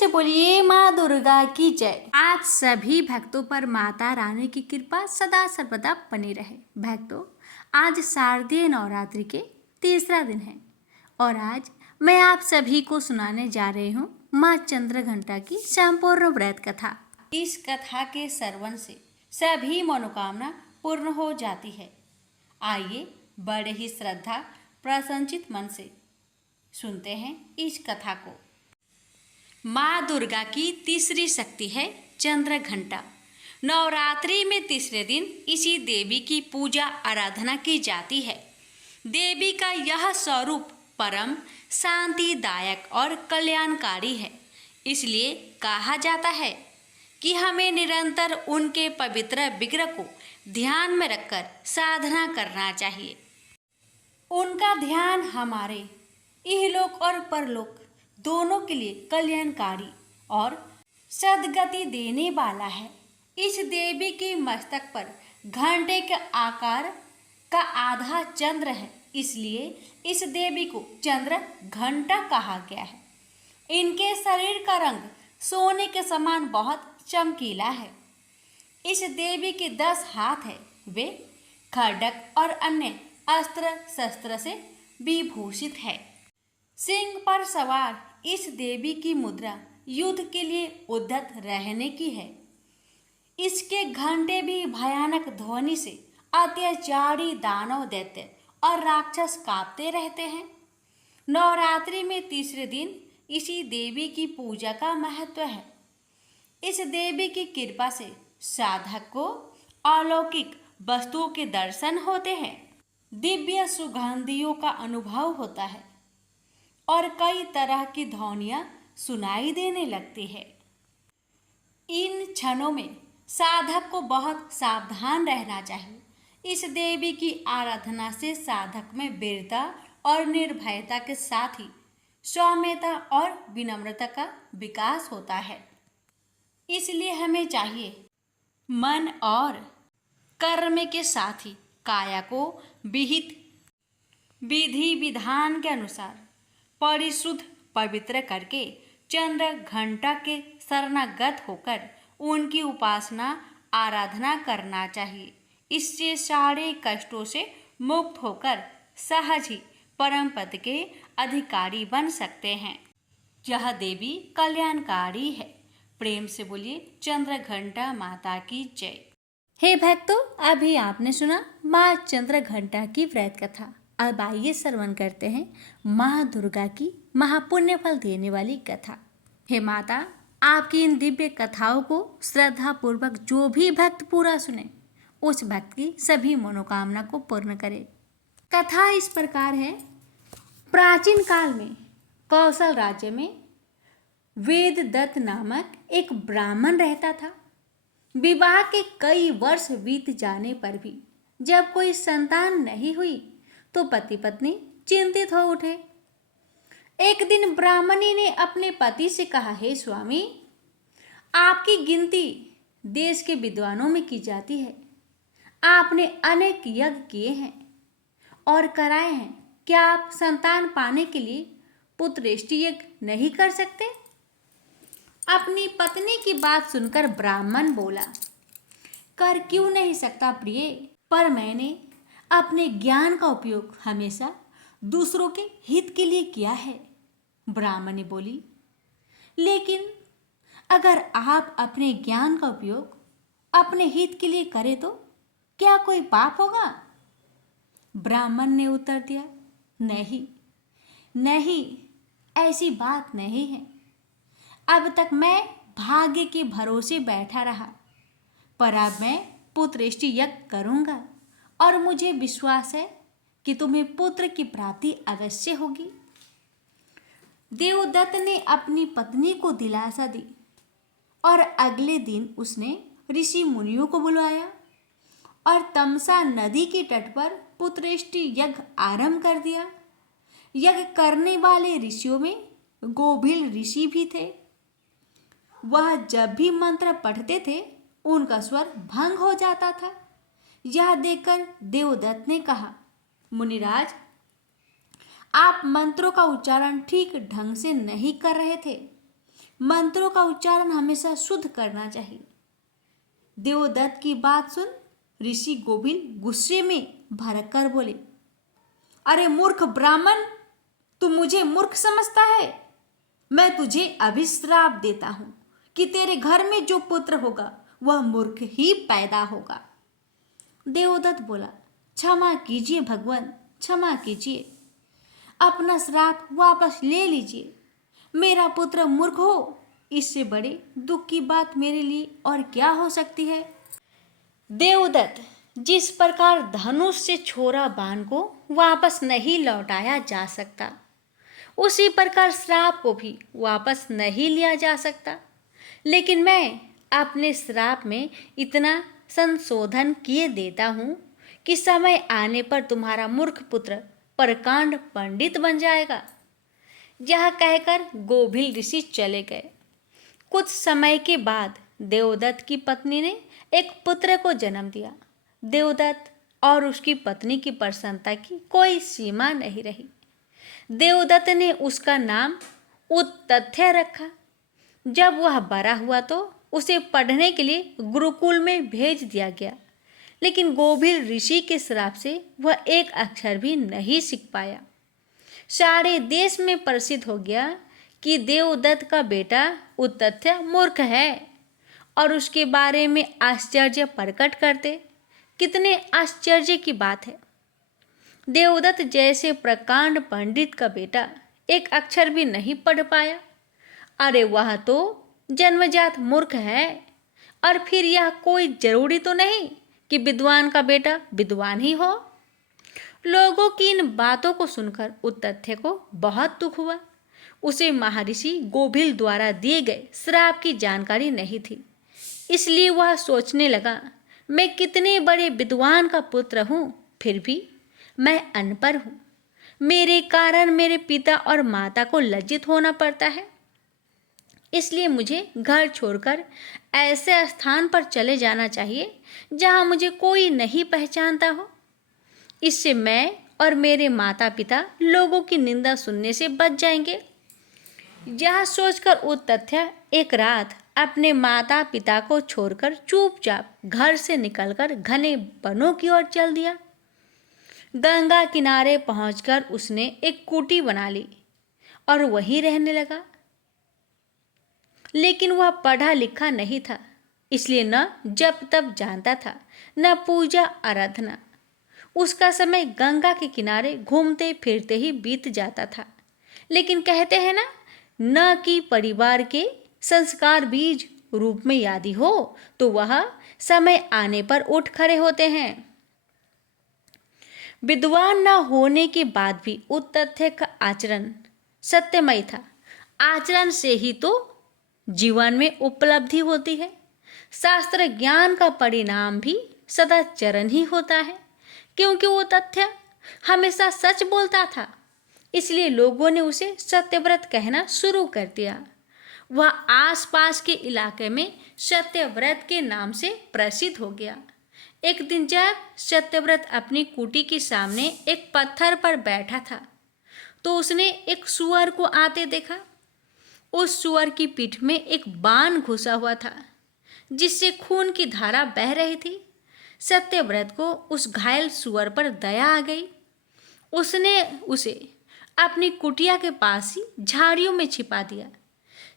से बोलिए माँ दुर्गा की जय। आज सभी भक्तों पर माता रानी की कृपा सदा सर्वदा बनी रहे। भक्तों, आज शारदीय नवरात्रि के तीसरा दिन है और आज मैं आप सभी को सुनाने जा रही हूँ माँ चंद्रघंटा की संपूर्ण व्रत कथा। इस कथा के श्रवण से सभी मनोकामना पूर्ण हो जाती है। आइए बड़े ही श्रद्धा प्रसन्नचित मन से सुनते हैं इस कथा को। माँ दुर्गा की तीसरी शक्ति है चंद्रघंटा। नवरात्रि में तीसरे दिन इसी देवी की पूजा आराधना की जाती है। देवी का यह स्वरूप परम शांतिदायक और कल्याणकारी है। इसलिए कहा जाता है कि हमें निरंतर उनके पवित्र विग्रह को ध्यान में रखकर साधना करना चाहिए। उनका ध्यान हमारे इहलोक और परलोक दोनों के लिए कल्याणकारी और सद्गति देने वाला है। इस देवी के मस्तक पर घंटे के आकार का आधा चंद्र है, इसलिए इस देवी को चंद्र घंटा कहा गया है। इनके शरीर का रंग सोने के समान बहुत चमकीला है। इस देवी के 10 हाथ है। वे खड्ग और अन्य अस्त्र शस्त्र से विभूषित है। सिंह पर सवार इस देवी की मुद्रा युद्ध के लिए उद्यत रहने की है। इसके घंटे भी भयानक ध्वनि से अत्याचारी दानव दैत्य और राक्षस कांपते रहते हैं। नवरात्रि में तीसरे दिन इसी देवी की पूजा का महत्व है। इस देवी की कृपा से साधक को अलौकिक वस्तुओं के दर्शन होते हैं, दिव्य सुगंधियों का अनुभव होता है और कई तरह की ध्वनियाँ सुनाई देने लगती है। इन क्षणों में साधक को बहुत सावधान रहना चाहिए। इस देवी की आराधना से साधक में वीरता और निर्भयता के साथ ही सौम्यता और विनम्रता का विकास होता है। इसलिए हमें चाहिए मन और कर्म के साथ ही काया को विहित विधि विधान के अनुसार परिशुद्ध पवित्र करके चंद्र घंटा के शरणागत होकर उनकी उपासना आराधना करना चाहिए। इससे सारे कष्टों से मुक्त होकर सहज ही परम पद के अधिकारी बन सकते हैं। यह देवी कल्याणकारी है। प्रेम से बोलिए चंद्रघंटा माता की जय। हे भक्तों, अभी आपने सुना माँ चंद्रघंटा की व्रत कथा। अब आइए श्रवण करते हैं माँ दुर्गा की महापुण्य फल देने वाली कथा। हे माता, आपकी इन दिव्य कथाओं को श्रद्धा पूर्वक जो भी भक्त पूरा सुने, उस भक्त की सभी मनोकामना को पूर्ण करे। कथा इस प्रकार है। प्राचीन काल में कौशल राज्य में वेददत्त नामक एक ब्राह्मण रहता था। विवाह के कई वर्ष बीत जाने पर भी जब कोई संतान नहीं हुई तो पति पत्नी चिंतित हो उठे। एक दिन ब्राह्मणी ने अपने पति से कहा, हे स्वामी, आपकी गिनती देश के विद्वानों में की जाती है। आपने अनेक यज्ञ किए हैं और कराए हैं। क्या आप संतान पाने के लिए पुत्रेष्टि यज्ञ नहीं कर सकते? अपनी पत्नी की बात सुनकर ब्राह्मण बोला, कर क्यों नहीं सकता प्रिय, पर मैंने अपने ज्ञान का उपयोग हमेशा दूसरों के हित के लिए किया है। ब्राह्मणी बोली, लेकिन अगर आप अपने ज्ञान का उपयोग अपने हित के लिए करें तो क्या कोई पाप होगा? ब्राह्मण ने उत्तर दिया, नहीं नहीं, ऐसी बात नहीं है। अब तक मैं भाग्य के भरोसे बैठा रहा, पर अब मैं पुत्रेष्टि यज्ञ करूंगा और मुझे विश्वास है कि तुम्हें पुत्र की प्राप्ति अवश्य होगी। देवदत्त ने अपनी पत्नी को दिलासा दी और अगले दिन उसने ऋषि मुनियों को बुलाया और तमसा नदी के तट पर पुत्रेष्टि यज्ञ आरंभ कर दिया। यज्ञ करने वाले ऋषियों में गोभिल ऋषि भी थे। वह जब भी मंत्र पढ़ते थे उनका स्वर भंग हो जाता था। यह देखकर देवदत्त ने कहा, मुनिराज, आप मंत्रों का उच्चारण ठीक ढंग से नहीं कर रहे थे। मंत्रों का उच्चारण हमेशा शुद्ध करना चाहिए। देवदत्त की बात सुन ऋषि गोविल गुस्से में भड़क कर बोले, अरे मूर्ख ब्राह्मण, तू मुझे मूर्ख समझता है? मैं तुझे अभिश्राप देता हूं कि तेरे घर में जो पुत्र होगा वह मूर्ख ही पैदा होगा। देवदत्त बोला, क्षमा कीजिए भगवान, क्षमा कीजिए, अपना श्राप वापस ले लीजिए। मेरा पुत्र मूर्ख हो, इससे बड़े दुख की बात मेरे लिए और क्या हो सकती है। देवदत्त, जिस प्रकार धनुष से छोरा बाण को वापस नहीं लौटाया जा सकता, उसी प्रकार श्राप को भी वापस नहीं लिया जा सकता। लेकिन मैं अपने श्राप में इतना संशोधन किए देता हूँ कि समय आने पर तुम्हारा मूर्ख पुत्र प्रकांड पंडित बन जाएगा। यह कहकर गोभिल ऋषि चले गए। कुछ समय के बाद देवदत्त की पत्नी ने एक पुत्र को जन्म दिया। देवदत्त और उसकी पत्नी की प्रसन्नता की कोई सीमा नहीं रही। देवदत्त ने उसका नाम उत्तथ्य रखा। जब वह बड़ा हुआ तो उसे पढ़ने के लिए गुरुकुल में भेज दिया गया, लेकिन गोभिल ऋषि के श्राप से वह एक अक्षर भी नहीं सीख पाया। सारे देश में प्रसिद्ध हो गया कि देवदत्त का बेटा उत्तथ्य मूर्ख है और उसके बारे में आश्चर्य प्रकट करते। कितने आश्चर्य की बात है। देवदत्त जैसे प्रकांड पंडित का बेटा एक अक्षर भी नहीं पढ़ पाया। अरे वह तो जन्मजात मूर्ख है, और फिर यह कोई जरूरी तो नहीं कि विद्वान का बेटा विद्वान ही हो। लोगों की इन बातों को सुनकर उत्तथ्य को बहुत दुख हुआ। उसे महर्षि गोभिल द्वारा दिए गए श्राप की जानकारी नहीं थी, इसलिए वह सोचने लगा, मैं कितने बड़े विद्वान का पुत्र हूँ, फिर भी मैं अनपढ़ हूँ। मेरे कारण मेरे पिता और माता को लज्जित होना पड़ता है, इसलिए मुझे घर छोड़कर ऐसे स्थान पर चले जाना चाहिए जहाँ मुझे कोई नहीं पहचानता हो। इससे मैं और मेरे माता पिता लोगों की निंदा सुनने से बच जाएंगे। यह सोचकर उत्तथ्य एक रात अपने माता पिता को छोड़कर चुपचाप घर से निकलकर घने वनों की ओर चल दिया। गंगा किनारे पहुंचकर उसने एक कुटी बना ली और वहीं रहने लगा। लेकिन वह पढ़ा लिखा नहीं था, इसलिए न जप तप जानता था, न पूजा आराधना। उसका समय गंगा के किनारे घूमते फिरते ही बीत जाता था। लेकिन कहते हैं ना, न कि परिवार के संस्कार बीज रूप में यदि हो तो वह समय आने पर उठ खड़े होते हैं। विद्वान न होने के बाद भी उत्तथ्य का आचरण सत्यमय था। आचरण से ही तो जीवन में उपलब्धि होती है। शास्त्र ज्ञान का परिणाम भी सदाचरण ही होता है, क्योंकि वो तथ्य हमेशा सच बोलता था, इसलिए लोगों ने उसे सत्यव्रत कहना शुरू कर दिया। वह आसपास के इलाके में सत्यव्रत के नाम से प्रसिद्ध हो गया। एक दिन जब सत्यव्रत अपनी कुटी के सामने एक पत्थर पर बैठा था तो उसने एक सुअर को आते देखा। उस सुअर की पीठ में एक बाण घुसा हुआ था, जिससे खून की धारा बह रही थी। सत्यव्रत को उस घायल सुअर पर दया आ गई। उसने उसे अपनी कुटिया के पास ही झाड़ियों में छिपा दिया।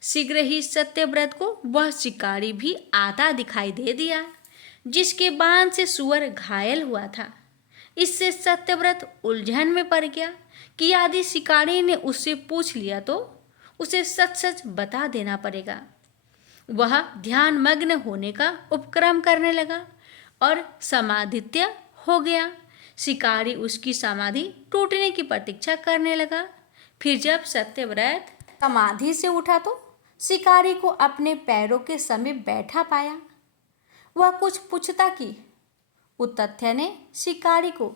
शीघ्र ही सत्यव्रत को वह शिकारी भी आता दिखाई दे दिया, जिसके बाण से सुअर घायल हुआ था। इससे सत्यव्रत उलझन में पड़ गया कि यदि शिकारी ने उससे पूछ लिया तो उसे सच सच बता देना पड़ेगा। वह ध्यान मग्न होने का उपक्रम करने लगा और समाधित्य हो गया। शिकारी उसकी समाधि टूटने की प्रतीक्षा करने लगा। फिर जब सत्यव्रत समाधि से उठा तो शिकारी को अपने पैरों के समीप बैठा पाया। वह कुछ पूछता कि उत्तथ्य ने शिकारी को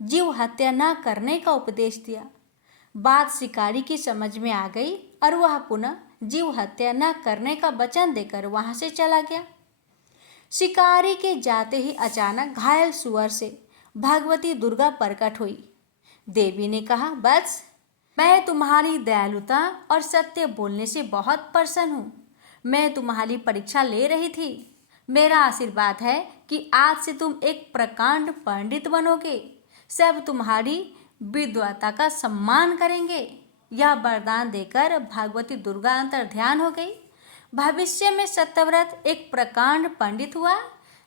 जीव हत्या न करने का उपदेश दिया। बात शिकारी की समझ में आ गई और वह पुनः जीव हत्या न करने का वचन देकर वहां से चला गया। शिकारी के जाते ही अचानक घायल सुअर से भगवती दुर्गा प्रकट हुई। देवी ने कहा, बस मैं तुम्हारी दयालुता और सत्य बोलने से बहुत प्रसन्न हूँ। मैं तुम्हारी परीक्षा ले रही थी। मेरा आशीर्वाद है कि आज से तुम एक प्रकांड पंडित बनोगे। सब तुम्हारी विद्वता का सम्मान करेंगे। यह वरदान देकर भगवती दुर्गा अंतर ध्यान हो गई। भविष्य में सत्यव्रत एक प्रकांड पंडित हुआ।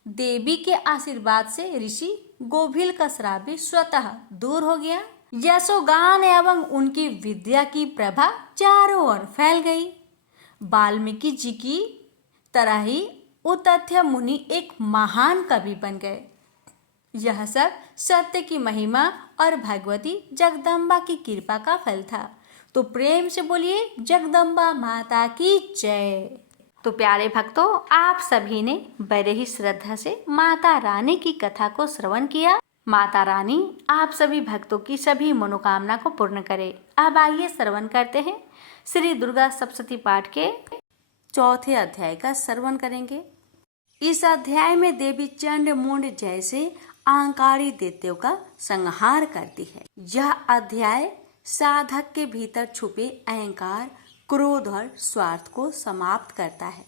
देवी के आशीर्वाद से ऋषि गोभिल का श्राप भी स्वतः दूर हो गया। यशोगान एवं उनकी विद्या की प्रभा चारों ओर फैल गई। वाल्मीकि जी की तरह ही उतथ्य मुनि एक महान कवि बन गए। यह सब सत्य की महिमा और भगवती जगदम्बा की कृपा का फल था। तो प्रेम से बोलिए जगदम्बा माता की जय। तो प्यारे भक्तों, आप सभी ने बड़े ही श्रद्धा से माता रानी की कथा को श्रवण किया। माता रानी आप सभी भक्तों की सभी मनोकामना को पूर्ण करे। अब आइए श्रवण करते हैं श्री दुर्गा सप्तशती पाठ के चौथे अध्याय का श्रवण करेंगे। इस अध्याय में देवी चंड मुंड जैसे अहंकारी दैत्यों का संहार करती है। यह अध्याय साधक के भीतर छुपे अहंकार, क्रोध और स्वार्थ को समाप्त करता है।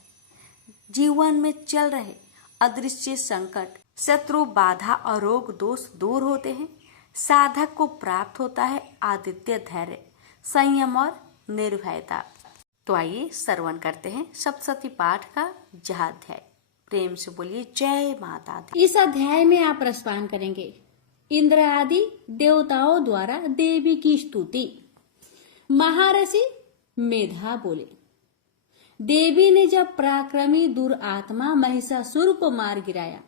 जीवन में चल रहे अदृश्य संकट, शत्रु, बाधा और रोग दोष दूर होते हैं। साधक को प्राप्त होता है आदित्य धैर्य, संयम और निर्भयता। तो आइए श्रवण करते हैं सप्तशती पाठ का यह अध्याय। प्रेम से बोलिए जय माता दी। इस अध्याय में आप रसपान करेंगे इंद्र आदि देवताओं द्वारा देवी की स्तुति। महाऋषि मेधा बोले, देवी ने जब पराक्रमी दुरात्मा महिषासुर को मार गिराया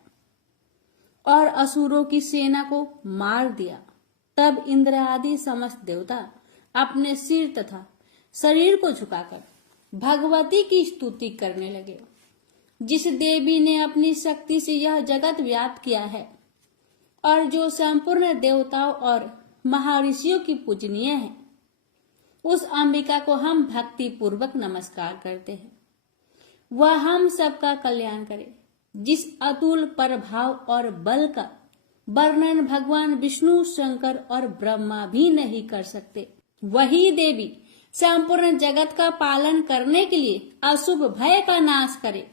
और असुरों की सेना को मार दिया, तब इंद्र आदि समस्त देवता अपने सिर तथा शरीर को झुकाकर भगवती की स्तुति करने लगे। जिस देवी ने अपनी शक्ति से यह जगत व्याप्त किया है और जो संपूर्ण देवताओं और महर्षियों की पूजनीय है, उस अंबिका को हम भक्ति पूर्वक नमस्कार करते हैं। वह हम सबका कल्याण करे। जिस अतुल प्रभाव और बल का वर्णन भगवान विष्णु, शंकर और ब्रह्मा भी नहीं कर सकते, वही देवी संपूर्ण जगत का पालन करने के लिए अशुभ भय का नाश करे।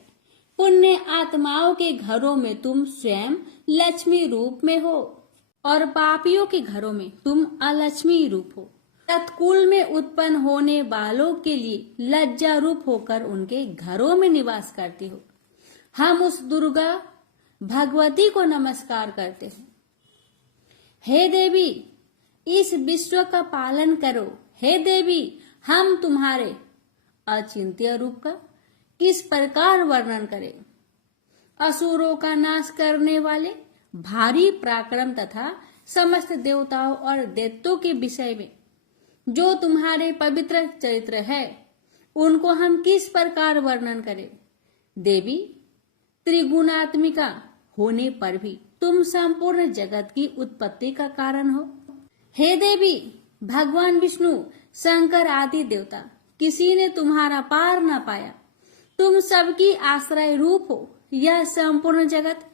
पुण्य आत्माओं के घरों में तुम स्वयं लक्ष्मी रूप में हो और पापियों के घरों में तुम अलक्ष्मी रूप हो। तत्कुल में उत्पन्न होने वालों के लिए लज्जा रूप होकर उनके घरों में निवास करती हो। हम उस दुर्गा भगवती को नमस्कार करते हैं। हे देवी, इस विश्व का पालन करो। हे देवी, हम तुम्हारे अचिंत्य रूप का किस प्रकार वर्णन करें। असुरों का नाश करने वाले भारी पराक्रम तथा समस्त देवताओं और दैत्यों के विषय में जो तुम्हारे पवित्र चरित्र है, उनको हम किस प्रकार वर्णन करें। देवी, त्रिगुणात्मिका होने पर भी तुम संपूर्ण जगत की उत्पत्ति का कारण हो। हे देवी, भगवान विष्णु, शंकर आदि देवता किसी ने तुम्हारा पार न पाया। तुम सबकी आश्रय रूप हो। यह संपूर्ण जगत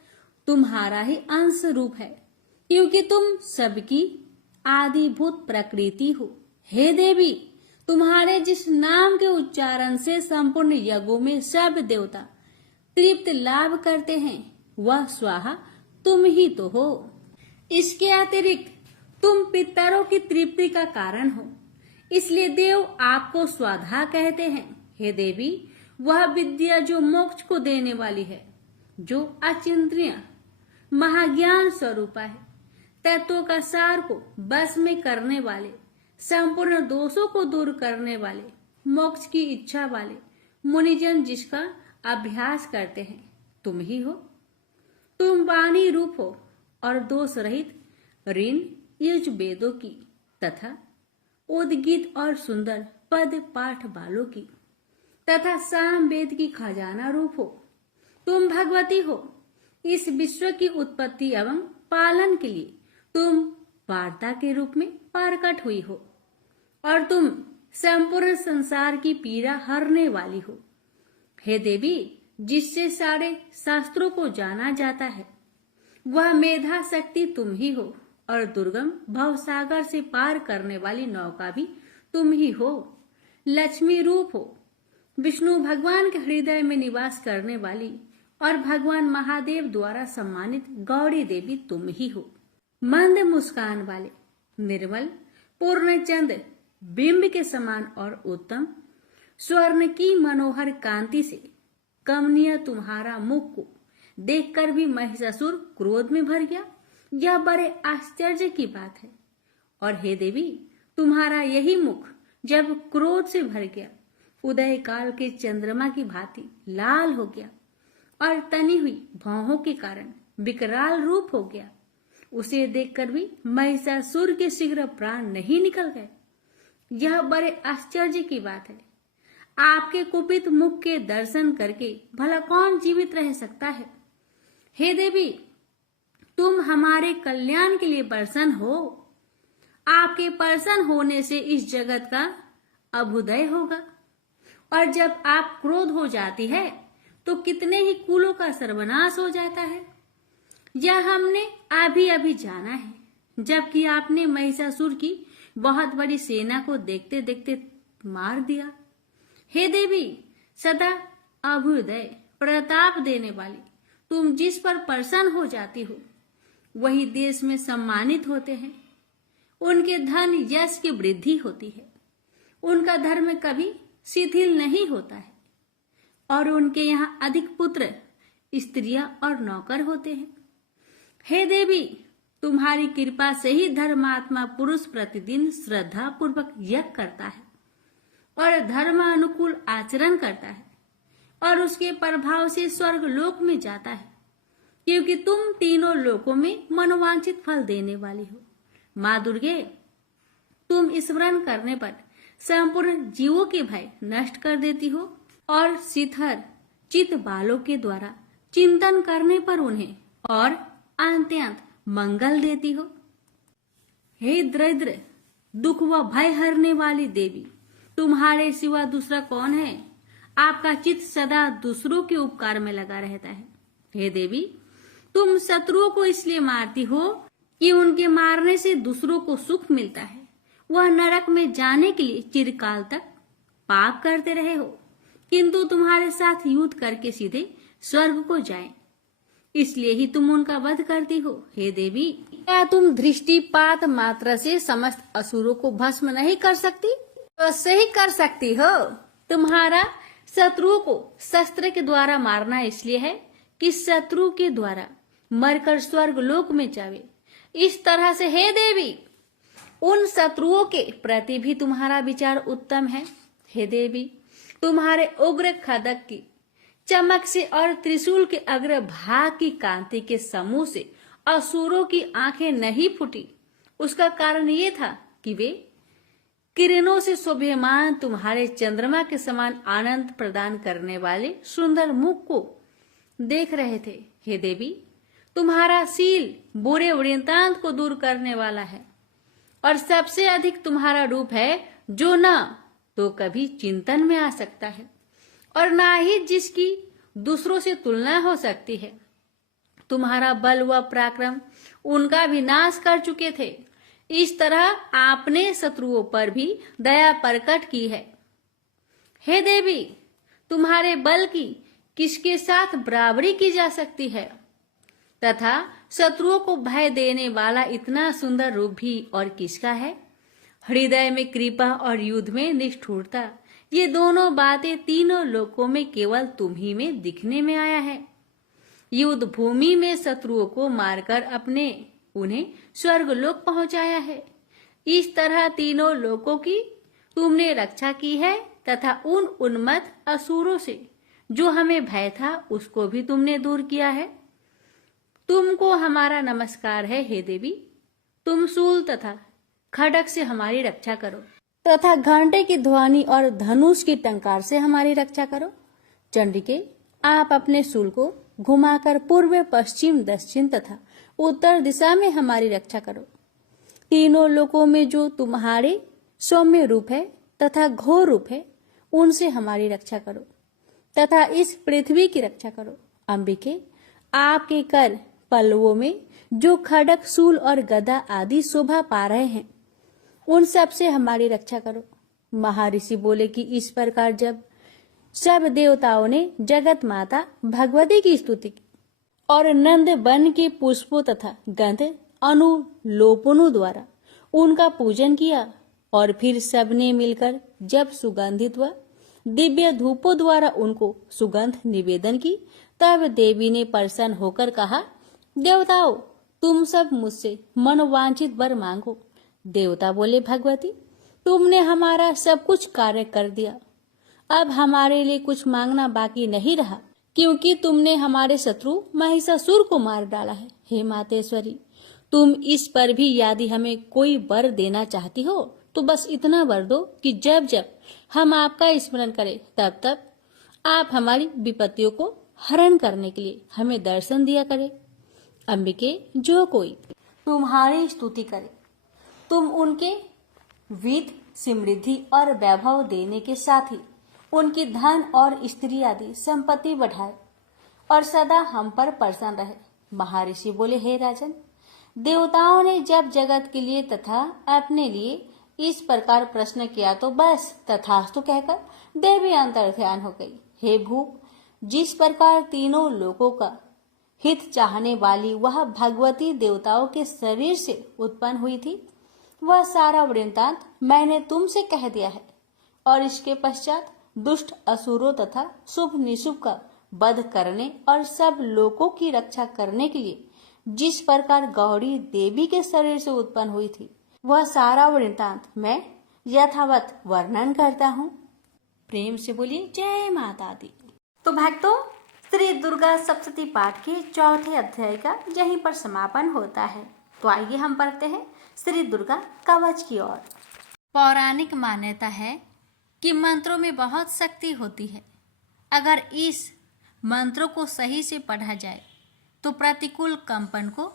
तुम्हारा ही अंश रूप है, क्योंकि तुम सबकी आदिभूत प्रकृति हो। हे देवी, तुम्हारे जिस नाम के उच्चारण से संपूर्ण यज्ञों में सब देवता तृप्त लाभ करते हैं, वह स्वाहा तुम ही तो हो। इसके अतिरिक्त तुम पितरों की तृप्ति का कारण हो, इसलिए देव आपको स्वाधा कहते हैं। हे देवी, वह विद्या जो मोक्ष को देने वाली है, जो अचिंत्य महाज्ञान स्वरूपा है, तत्वों का सार को बस में करने वाले, संपूर्ण दोषों को दूर करने वाले, मोक्ष की इच्छा वाले मुनिजन जिसका अभ्यास करते हैं, तुम ही हो। तुम वाणी रूप हो और दोष रहित ऋण यजुर्वेदों की तथा उद्गीत और सुंदर पद पाठ वालों की तथा साम वेद की खजाना रूप हो। तुम भगवती हो। इस विश्व की उत्पत्ति एवं पालन के लिए तुम वार्ता के रूप में प्रकट हुई हो और तुम संपूर्ण संसार की पीड़ा हरने वाली हो। हे देवी, जिससे सारे शास्त्रों को जाना जाता है, वह मेधा शक्ति तुम ही हो और दुर्गम भवसागर से पार करने वाली नौका भी तुम ही हो, लक्ष्मी रूप हो, विष्णु भगवान के हृदय में निवास करने वाली और भगवान महादेव द्वारा सम्मानित गौरी देवी तुम ही हो। मंद मुस्कान वाले, निर्मल, पूर्णचंद, बिंब के समान और उत्तम, स्वर्ण की मनोहर कांति से कमनीय तुम्हारा मुख को देखकर भी महिषासुर क्रोध में भर गया। यह बड़े आश्चर्य की बात है। और हे देवी, तुम्हारा यही मुख जब क्रोध से भर गया, उदय काल के चंद्रमा की भांति लाल हो गया और तनी हुई भौहों के कारण विकराल रूप हो गया। उसे देखकर भी महिषासुर के शीघ्र प्राण नहीं निकल गए। यह बड़े आश्चर्य की बात है। आपके कुपित मुख के दर्शन करके भला कौन जीवित रह सकता है। हे देवी, तुम हमारे कल्याण के लिए प्रसन्न हो। आपके प्रसन्न होने से इस जगत का अभ्युदय होगा, और जब आप क्रोध हो जाती है तो कितने ही कुलों का सर्वनाश हो जाता है। यह हमने अभी अभी जाना है, जबकि आपने महिषासुर की बहुत बड़ी सेना को देखते देखते मार दिया। हे देवी, सदा अभ्युदय प्रताप देने वाली तुम जिस पर प्रसन्न हो जाती हो, वही देश में सम्मानित होते हैं। उनके धन यश की वृद्धि होती है, उनका धर्म कभी शिथिल नहीं होता है, और उनके यहाँ अधिक पुत्र, स्त्रियां और नौकर होते हैं। हे देवी, तुम्हारी कृपा से ही धर्मात्मा पुरुष प्रतिदिन श्रद्धा पूर्वक यज्ञ करता है और धर्मानुकूल आचरण करता है, और उसके प्रभाव से स्वर्ग लोक में जाता है, क्योंकि तुम तीनों लोकों में मनोवांछित फल देने वाली हो। माँ दुर्गे, तुम स्मरण करने पर संपूर्ण जीवों के भय नष्ट कर देती हो, और शिथिल चित बालों के द्वारा चिंतन करने पर उन्हें और अत्यंत मंगल देती हो। हे दरिद्र, दुख व भय हरने वाली देवी, तुम्हारे सिवा दूसरा कौन है। आपका चित्त सदा दूसरों के उपकार में लगा रहता है। हे देवी, तुम शत्रुओं को इसलिए मारती हो कि उनके मारने से दूसरों को सुख मिलता है। वह नरक में जाने के लिए चिरकाल तक पाप करते रहे हो, किंतु तुम्हारे साथ युद्ध करके सीधे स्वर्ग को जाएं। इसलिए ही तुम उनका वध करती हो। हे देवी, क्या तुम दृष्टिपात मात्र से समस्त असुरों को भस्म नहीं कर सकती? तो सही कर सकती हो। तुम्हारा शत्रुओं को शस्त्र के द्वारा मारना इसलिए है कि शत्रु के द्वारा मरकर स्वर्ग लोक में जावे। इस तरह से हे देवी, उन शत्रुओं के प्रति भी तुम्हारा विचार उत्तम है। हे देवी, तुम्हारे उग्र खड्ग की चमक से और त्रिशूल के अग्र भाग की कांति के समूह से असुरों की आंखें नहीं फूटी। उसका कारण ये था कि वे किरणों से शोभमान तुम्हारे चंद्रमा के समान आनंद प्रदान करने वाले सुंदर मुख को देख रहे थे। हे देवी, तुम्हारा शील बुरे वृत्तांत को दूर करने वाला है, और सबसे अधिक तुम्हारा रूप है जो न तो कभी चिंतन में आ सकता है और ना ही जिसकी दूसरों से तुलना हो सकती है। तुम्हारा बल व पराक्रम उनका विनाश कर चुके थे। इस तरह आपने शत्रुओं पर भी दया प्रकट की है। हे देवी, तुम्हारे बल की किसके साथ बराबरी की जा सकती है, तथा शत्रुओं को भय देने वाला इतना सुंदर रूप भी और किसका है। हृदय में कृपा और युद्ध में निष्ठुरता, ये दोनों बातें तीनों लोकों में केवल तुम ही में दिखने में आया है। युद्ध भूमि में शत्रुओं को मारकर अपने उन्हें स्वर्ग लोक पहुंचाया है। इस तरह तीनों लोकों की तुमने रक्षा की है, तथा उन उन्मत्त असुरों से जो हमें भय था उसको भी तुमने दूर किया है। तुमको हमारा नमस्कार है। हे देवी, तुम शूल तथा खड्ग से हमारी रक्षा करो, तथा घंटे की ध्वनि और धनुष की टंकार से हमारी रक्षा करो। चंडिके, आप अपने शूल को घुमाकर पूर्व, पश्चिम, दक्षिण तथा उत्तर दिशा में हमारी रक्षा करो। तीनों लोकों में जो तुम्हारे सौम्य रूप है तथा घोर रूप है, उनसे हमारी रक्षा करो, तथा इस पृथ्वी की रक्षा करो। अंबिके, आपके कर पल्लवों में जो खड्ग, शूल और गदा आदि शोभा पा रहे हैं, उन सब से हमारी रक्षा करो। महर्षि बोले कि इस प्रकार जब सब देवताओं ने जगत माता भगवती की स्तुति की और नंद वन के पुष्पों तथा गंध अनुलोपनों द्वारा उनका पूजन किया और फिर सबने मिलकर जब सुगंधित व दिव्य धूपों द्वारा उनको सुगंध निवेदन की, तब देवी ने प्रसन्न होकर कहा, देवताओं, तुम सब मुझसे मनोवांछित वर मांगो। देवता बोले, भगवती, तुमने हमारा सब कुछ कार्य कर दिया, अब हमारे लिए कुछ मांगना बाकी नहीं रहा, क्योंकि तुमने हमारे शत्रु महिषासुर को मार डाला है। हे मातेश्वरी, तुम इस पर भी यदि हमें कोई वर देना चाहती हो तो बस इतना वर दो कि जब जब हम आपका स्मरण करें तब तब आप हमारी विपत्तियों को हरण करने के लिए हमें दर्शन दिया करें। अंबिके, जो कोई तुम्हारी स्तुति करे, तुम उनके वित्त, समृद्धि और वैभव देने के साथ ही उनकी धन और स्त्री आदि संपत्ति बढ़ाए और सदा हम पर प्रसन्न रहे। महर्षि बोले, हे राजन, देवताओं ने जब जगत के लिए तथा अपने लिए इस प्रकार प्रश्न किया तो बस तथास्तु कहकर देवी अंतर्ध्यान हो गई। हे भूप, जिस प्रकार तीनों लोगों का हित चाहने वाली वह भगवती देवताओं के शरीर से उत्पन्न हुई थी, वह सारा वृत्तांत मैंने तुमसे कह दिया है। और इसके पश्चात दुष्ट असुरों तथा शुभ निशुभ का वध करने और सब लोगों की रक्षा करने के लिए जिस प्रकार गौरी देवी के शरीर से उत्पन्न हुई थी, वह सारा वृत्तांत मैं यथावत वर्णन करता हूँ। प्रेम से बोलिए जय माता दी। तो भक्तों, श्री दुर्गा सप्तशती पाठ के चौथे अध्याय का यहीं पर समापन होता है। तो आइए हम पढ़ते हैं श्री दुर्गा कवच की ओर। पौराणिक मान्यता है कि मंत्रों में बहुत शक्ति होती है। अगर इस मंत्रों को सही से पढ़ा जाए तो प्रतिकूल कंपन को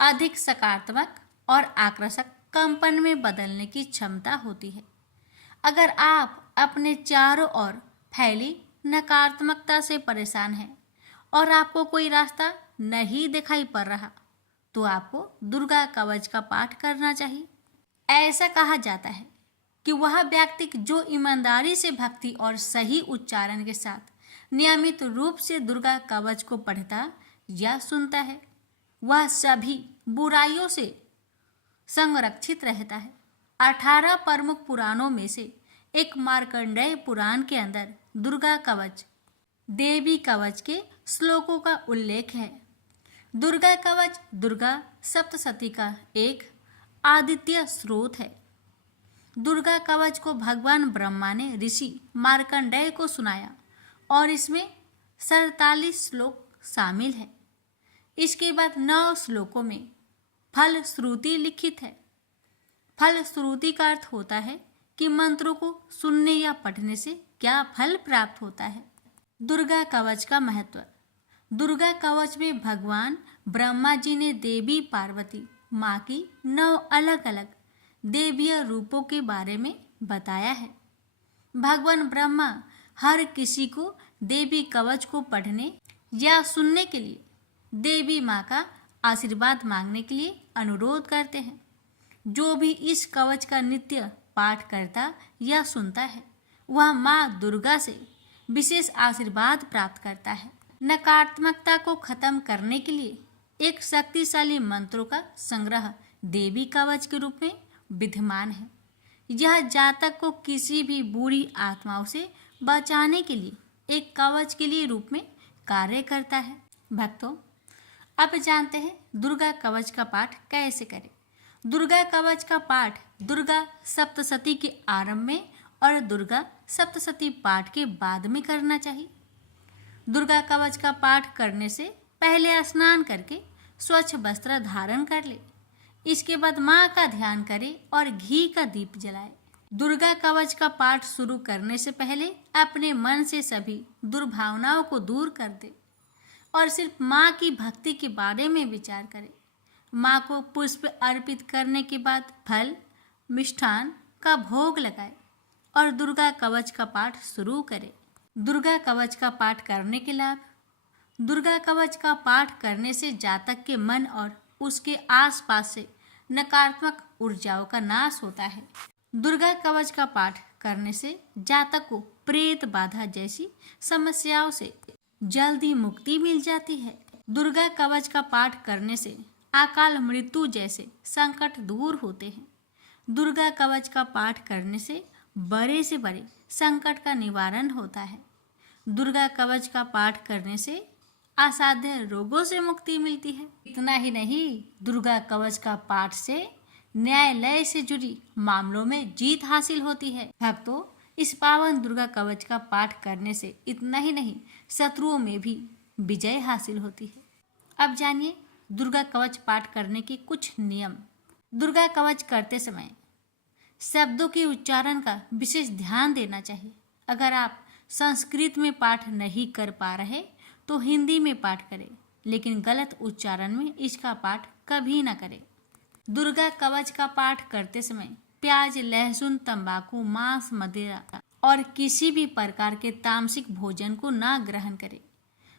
अधिक सकारात्मक और आकर्षक कंपन में बदलने की क्षमता होती है। अगर आप अपने चारों ओर फैली नकारात्मकता से परेशान हैं और आपको कोई रास्ता नहीं दिखाई पड़ रहा, तो आपको दुर्गा कवच का पाठ करना चाहिए। ऐसा कहा जाता है कि वह व्यक्ति जो ईमानदारी से भक्ति और सही उच्चारण के साथ नियमित रूप से दुर्गा कवच को पढ़ता या सुनता है, वह सभी बुराइयों से संरक्षित रहता है। 18 प्रमुख पुराणों में से एक मार्कंडेय पुराण के अंदर दुर्गा कवच, देवी कवच के श्लोकों का उल्लेख है। दुर्गा कवच दुर्गा सप्तशती का एक आदित्य स्रोत है। दुर्गा कवच को भगवान ब्रह्मा ने ऋषि मार्कंडेय को सुनाया और इसमें 47 श्लोक शामिल है। इसके बाद 9 श्लोकों में फल श्रुति लिखित है। फल श्रुति का अर्थ होता है कि मंत्रों को सुनने या पढ़ने से क्या फल प्राप्त होता है। दुर्गा कवच का महत्व। दुर्गा कवच में भगवान ब्रह्मा जी ने देवी पार्वती माँ की 9 अलग अलग देवीय रूपों के बारे में बताया है। भगवान ब्रह्मा हर किसी को देवी कवच को पढ़ने या सुनने के लिए देवी माँ का आशीर्वाद मांगने के लिए अनुरोध करते हैं। जो भी इस कवच का नित्य पाठ करता या सुनता है, वह माँ दुर्गा से विशेष आशीर्वाद प्राप्त करता है। नकारात्मकता को खत्म करने के लिए एक शक्तिशाली मंत्रों का संग्रह देवी कवच के रूप में विद्यमान है। यह जातक को किसी भी बुरी आत्माओं से बचाने के लिए एक कवच के लिए रूप में कार्य करता है। भक्तों, अब जानते हैं दुर्गा कवच का पाठ कैसे करें। दुर्गा कवच का पाठ दुर्गा सप्तशती के आरंभ में और दुर्गा सप्तशती पाठ के बाद में करना चाहिए। दुर्गा कवच का पाठ करने से पहले स्नान करके स्वच्छ वस्त्र धारण कर ले। इसके बाद माँ का ध्यान करे और घी का दीप जलाए। दुर्गा कवच का पाठ शुरू करने से पहले अपने मन से सभी दुर्भावनाओं को दूर कर दे और सिर्फ माँ की भक्ति के बारे में विचार करें। माँ को पुष्प अर्पित करने के बाद फल मिष्ठान का भोग लगाए और दुर्गा कवच का पाठ शुरू करें। दुर्गा कवच का पाठ करने के लाभ। दुर्गा कवच का पाठ करने से जातक के मन और उसके आसपास से नकारात्मक ऊर्जाओं का नाश होता है। दुर्गा कवच का पाठ करने से जातक को प्रेत बाधा जैसी समस्याओं से जल्दी मुक्ति मिल जाती है। दुर्गा कवच का पाठ करने से अकाल मृत्यु जैसे संकट दूर होते हैं। दुर्गा कवच का पाठ करने से बड़े से बड़े संकट का निवारण होता है। दुर्गा कवच का पाठ करने से असाध्य रोगों से मुक्ति मिलती है। इतना ही नहीं, दुर्गा कवच का पाठ से न्यायालय से जुड़ी मामलों में जीत हासिल होती है। भक्तों, इस पावन दुर्गा कवच का पाठ करने से इतना ही नहीं, शत्रुओं में भी विजय हासिल होती है। अब जानिए दुर्गा कवच पाठ करने के कुछ नियम। दुर्गा कवच करते समय शब्दों के उच्चारण का विशेष ध्यान देना चाहिए। अगर आप संस्कृत में पाठ नहीं कर पा रहे तो हिंदी में पाठ करें, लेकिन गलत उच्चारण में इसका पाठ कभी ना करें। दुर्गा कवच का पाठ करते समय प्याज, लहसुन, तंबाकू, मांस, मदिरा और किसी भी प्रकार के तामसिक भोजन को ना ग्रहण करें।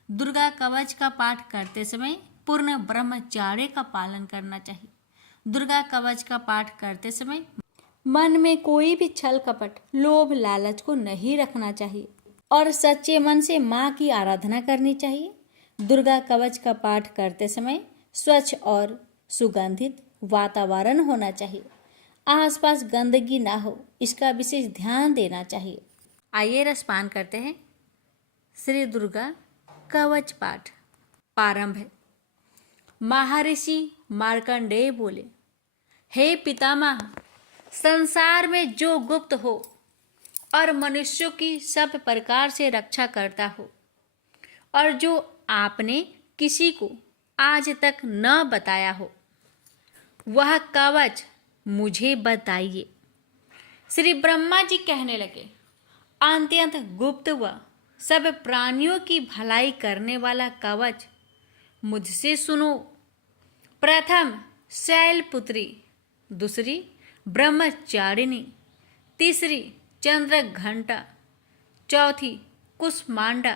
दुर्गा कवच का पाठ करते समय पूर्ण ब्रह्मचर्य का पालन करना चाहिए। दुर्गा कवच का पाठ करते समय मन में कोई भी छल कपट, लोभ, लालच को नहीं रखना चाहिए और सच्चे मन से माँ की आराधना करनी चाहिए। दुर्गा कवच का पाठ करते समय स्वच्छ और सुगंधित वातावरण होना चाहिए। आसपास गंदगी ना हो, इसका विशेष ध्यान देना चाहिए। आइए रसपान करते हैं श्री दुर्गा कवच पाठ। प्रारंभ है। महर्षि मार्कंडेय बोले, हे पितामह, संसार में जो गुप्त हो और मनुष्यों की सब प्रकार से रक्षा करता हो और जो आपने किसी को आज तक न बताया हो, वह कवच मुझे बताइए। श्री ब्रह्मा जी कहने लगे, अत्यंत गुप्त व सब प्राणियों की भलाई करने वाला कवच मुझसे सुनो। प्रथम शैलपुत्री, दूसरी ब्रह्मचारिणी, तीसरी चंद्र घंटा, चौथी कुष्मांडा,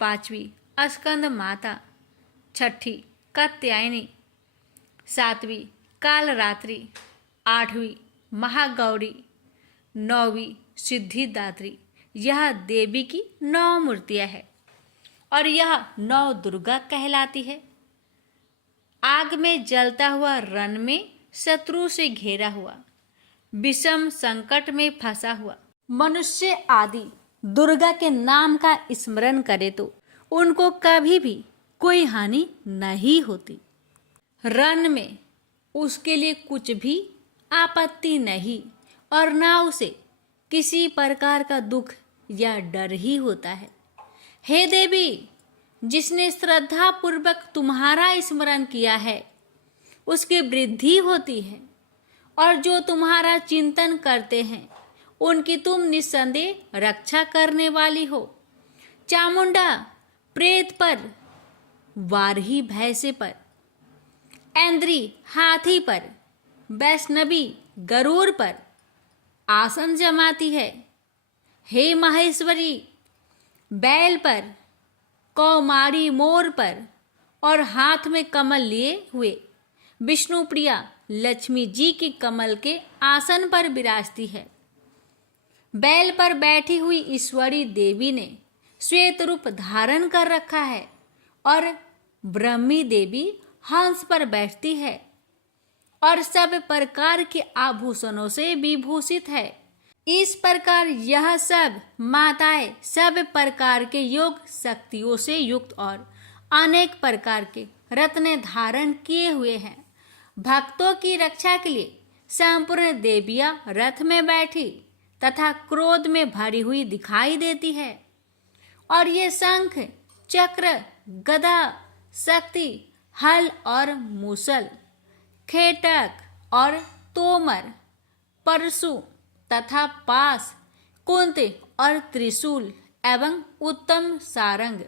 पांचवी स्कंद माता, छठी कात्यायनी, सातवीं कालरात्रि, आठवीं महागौरी, नौवीं सिद्धिदात्री। यह देवी की 9 मूर्तियां हैं और यह 9 दुर्गा कहलाती है। आग में जलता हुआ रण में शत्रु से घेरा हुआ, विषम संकट में फंसा हुआ मनुष्य आदि दुर्गा के नाम का स्मरण करे तो उनको कभी भी कोई हानि नहीं होती। रण में उसके लिए कुछ भी आपत्ति नहीं और ना उसे किसी प्रकार का दुख या डर ही होता है। हे देवी, जिसने श्रद्धा पूर्वक तुम्हारा स्मरण किया है उसकी वृद्धि होती है और जो तुम्हारा चिंतन करते हैं उनकी तुम निस्संदेह रक्षा करने वाली हो। चामुंडा प्रेत पर, वारही भैंसे पर, ऐन्द्री हाथी पर, वैष्णवी गरुड़ पर आसन जमाती है। हे महेश्वरी, बैल पर, कौमारी मोर पर और हाथ में कमल लिए हुए विष्णु प्रिया लक्ष्मी जी की कमल के आसन पर विराजती है। बैल पर बैठी हुई ईश्वरी देवी ने श्वेत रूप धारण कर रखा है और ब्रह्मी देवी हंस पर बैठती है और सब प्रकार के आभूषणों से विभूषित है। इस प्रकार यह सब माताएं सब प्रकार के योग शक्तियों से युक्त और अनेक प्रकार के रत्न धारण किए हुए हैं। भक्तों की रक्षा के लिए संपूर्ण देवियां रथ में बैठी तथा क्रोध में भरी हुई दिखाई देती है और ये शंख, चक्र, गदा, शक्ति, हल और मूसल, खेटक और तोमर, परशु तथा पास, कुंत और त्रिशूल एवं उत्तम सारंग,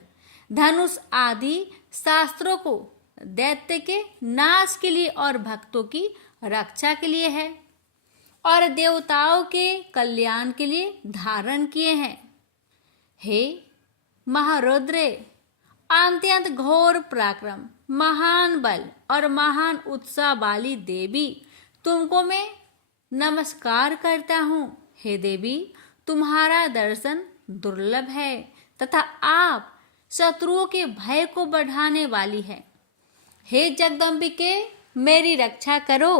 धनुष आदि शास्त्रों को दैत्य के नाश के लिए और भक्तों की रक्षा के लिए है और देवताओं के कल्याण के लिए धारण किए हैं। हे महारुद्रे, अत्यंत घोर पराक्रम, महान बल और महान उत्साह वाली देवी, तुमको मैं नमस्कार करता हूँ। हे देवी, तुम्हारा दर्शन दुर्लभ है तथा आप शत्रुओं के भय को बढ़ाने वाली है। हे जगदम्बिके, मेरी रक्षा करो।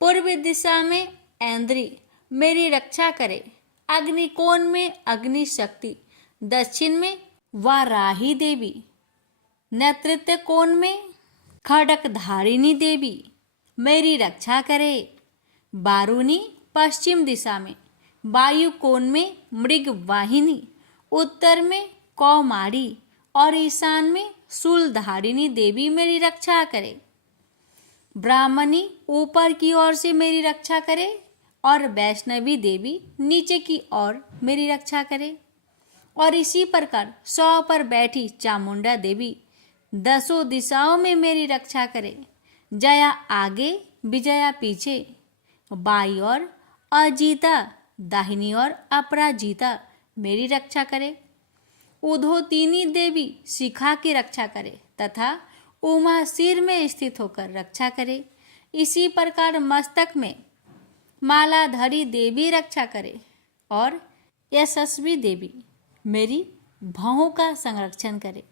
पूर्व दिशा में ऐन्द्री मेरी रक्षा करे। अग्निकोण में अग्नि शक्ति, दक्षिण में वाराही देवी, नेतृत्व कोण में खड़क धारिणी देवी मेरी रक्षा करे। बारूनी पश्चिम दिशा में, वायु कोण में मृग वाहिनी, उत्तर में कौमारी और ईशान में शूलधारिणी देवी मेरी रक्षा करे। ब्राह्मणी ऊपर की ओर से मेरी रक्षा करे और वैष्णवी देवी नीचे की ओर मेरी रक्षा करे। और इसी प्रकार 100 पर बैठी चामुंडा देवी 10 दिशाओं में मेरी रक्षा करे। जया आगे, विजया पीछे, बाई और अजीता, दाहिनी और अपराजिता मेरी रक्षा करे। उधोतिनी देवी शिखा की रक्षा करे तथा उमा सिर में स्थित होकर रक्षा करे। इसी प्रकार मस्तक में मालाधरी देवी रक्षा करे और यशस्वी देवी मेरी भौहों का संरक्षण करे।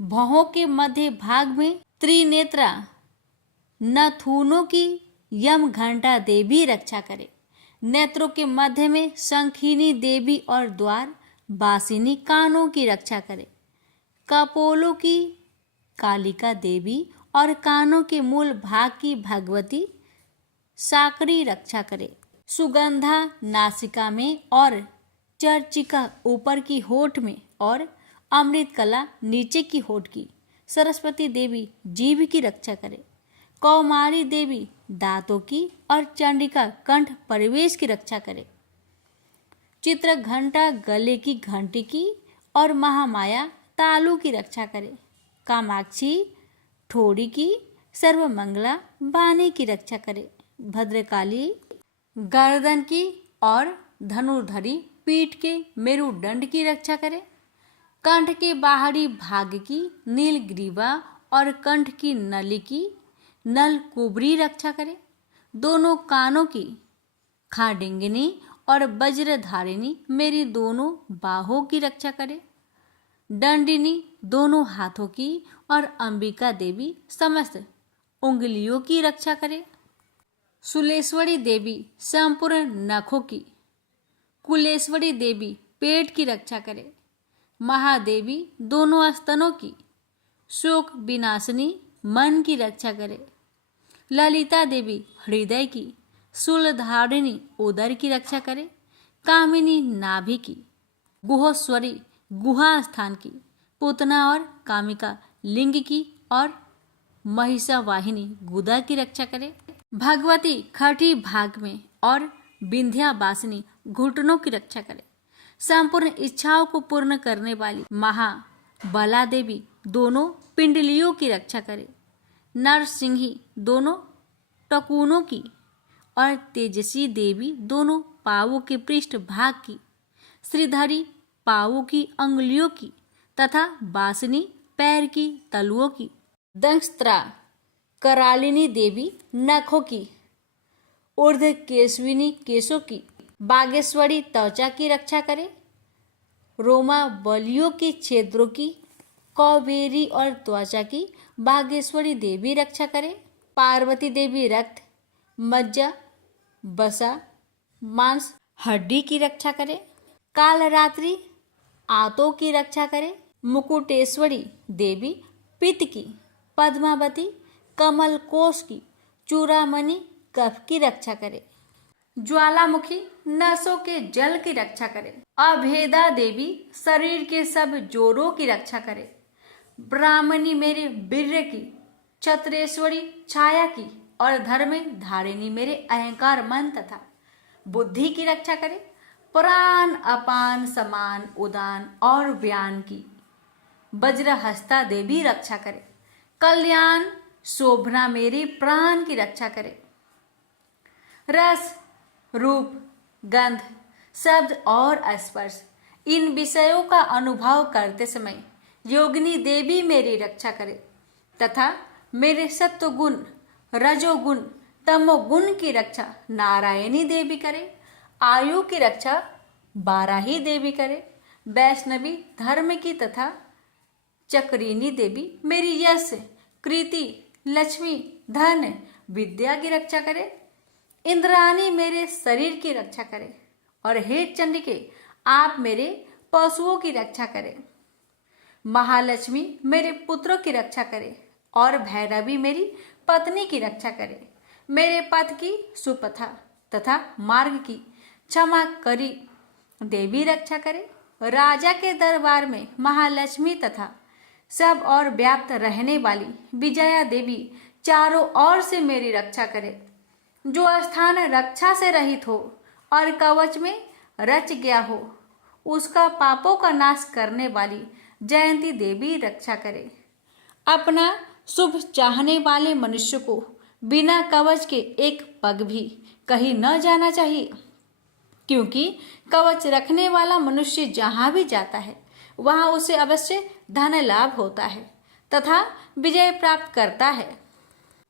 भौहों के मध्य भाग में त्रिनेत्रा नथुनों की यम घंटा देवी रक्षा करे। नेत्रों के मध्य में शंखिनी देवी और द्वार बासिनी कानों की रक्षा करे। कपोलों की कालिका देवी और कानों के मूल भाग की भगवती साकरी रक्षा करे। सुगंधा नासिका में और चर्चिका ऊपर की होठ में और अमृत कला नीचे की होठ की सरस्वती देवी जीभ की रक्षा करे। कौमारी देवी दांतों की और चंडिका कंठ परिवेश की रक्षा करे। चित्र घंटा गले की घंटी की और महामाया तालू की रक्षा करे। कामाक्षी ठोड़ी की, सर्वमंगला बाने की रक्षा करे। भद्रकाली गर्दन की और धनुर्धरी पीठ के मेरुदंड की रक्षा करे। कंठ के बाहरी भाग की नीलग्रीवा और कंठ की नली की नलकुबरी रक्षा करे। दोनों कानों की खाडिंगिनी और वज्रधारिणी मेरी दोनों बाहों की रक्षा करे। दंडिनी दोनों हाथों की और अंबिका देवी समस्त उंगलियों की रक्षा करे। सुलेश्वरी देवी संपूर्ण नखों की, कुलेश्वरी देवी पेट की रक्षा करे। महादेवी दोनों स्तनों की, शोक विनाशिनी मन की रक्षा करे। ललिता देवी हृदय की, शूलधारिणी उदर की रक्षा करे। कामिनी नाभि की, गुहोश्वरी गुहा स्थान की, पूतना और कामिका लिंग की और महिषावाहिनी गुदा की रक्षा करे। भगवती खटी भाग में और विंध्यावासिनी घुटनों की रक्षा करे। संपूर्ण इच्छाओं को पूर्ण करने वाली महाबला देवी दोनों पिंडलियों की रक्षा करे। नरसिंही दोनों टकुनों की और तेजसी देवी दोनों पावों के पृष्ठ भाग की, श्रीधरी पावों की अंगुलियों की तथा बासनी पैर की तलुओं की। दंष्ट्रा करालिनी देवी नखों की, ऊर्ध केशविनी केशों की, बागेश्वरी त्वचा की रक्षा करे। रोमा बलियों के छेद्रों की, कौबेरी और त्वचा की बागेश्वरी देवी रक्षा करे। पार्वती देवी रक्त, मज्जा, बसा, मांस, हड्डी की रक्षा करे। कालरात्रि आंतों की रक्षा करे। मुकुटेश्वरी देवी पित्त की, पद्मावती कमल कोश की, चूड़ामणि कफ की रक्षा करे। ज्वालामुखी नसों के जल की रक्षा करे। अभेदा देवी शरीर के सब जोड़ों की रक्षा करे। ब्राह्मणी मेरे वीर्य की, छत्रेश्वरी छाया की और धर्म धारिणी मेरे अहंकार मन तथा बुद्धि की रक्षा करे। प्राण अपान समान उदान और व्यान की वज्रहस्ता देवी रक्षा करे। कल्याण शोभना मेरे प्राण की रक्षा करे। रस, रूप, गंध, शब्द और स्पर्श इन विषयों का अनुभव करते समय योगिनी देवी मेरी रक्षा करे तथा मेरे सत्वगुण, रजोगुण, तमोगुण की रक्षा नारायणी देवी करे। आयु की रक्षा 12 ही देवी करे। वैष्णवी धर्म की तथा चक्रिनी देवी मेरी यश, कृति, लक्ष्मी, धन, विद्या की रक्षा करे। इंद्राणी मेरे शरीर की रक्षा करे। और हे चंडिके, आप मेरे पशुओं की रक्षा करें। महालक्ष्मी मेरे पुत्रों की रक्षा करे। और भैरवी मेरी पत्नी की रक्षा करे। मेरे पथ की सुपथा तथा मार्ग की क्षमा करी देवी रक्षा करे। राजा के दरबार में महालक्ष्मी तथा सब और व्याप्त रहने वाली विजया देवी चारों ओर से मेरी रक्षा करे। जो स्थान रक्षा से रहित हो और कवच में रच गया हो, उसका पापों का नाश करने वाली जयंती देवी रक्षा करे। अपना शुभ चाहने वाले मनुष्य को बिना कवच के एक पग भी कहीं न जाना चाहिए, क्योंकि कवच रखने वाला मनुष्य जहाँ भी जाता है वहाँ उसे अवश्य धन लाभ होता है तथा विजय प्राप्त करता है।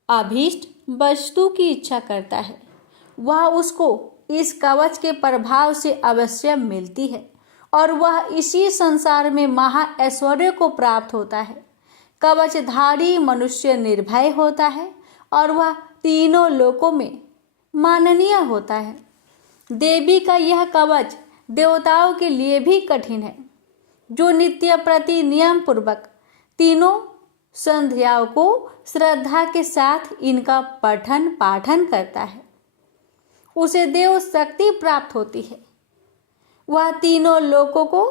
अभीष्ट वस्तु की इच्छा करता है, वह उसको इस कवच के प्रभाव से अवश्य मिलती है और वह इसी संसार में महा ऐश्वर्य को प्राप्त होता है। कवचधारी मनुष्य निर्भय होता है और वह तीनों लोकों में माननीय होता है। देवी का यह कवच देवताओं के लिए भी कठिन है, जो नित्य प्रति नियम पूर्वक तीनों संध्याओं को श्रद्धा के साथ इनका पठन पाठन करता है, उसे देव शक्ति प्राप्त होती है। वह तीनों लोकों को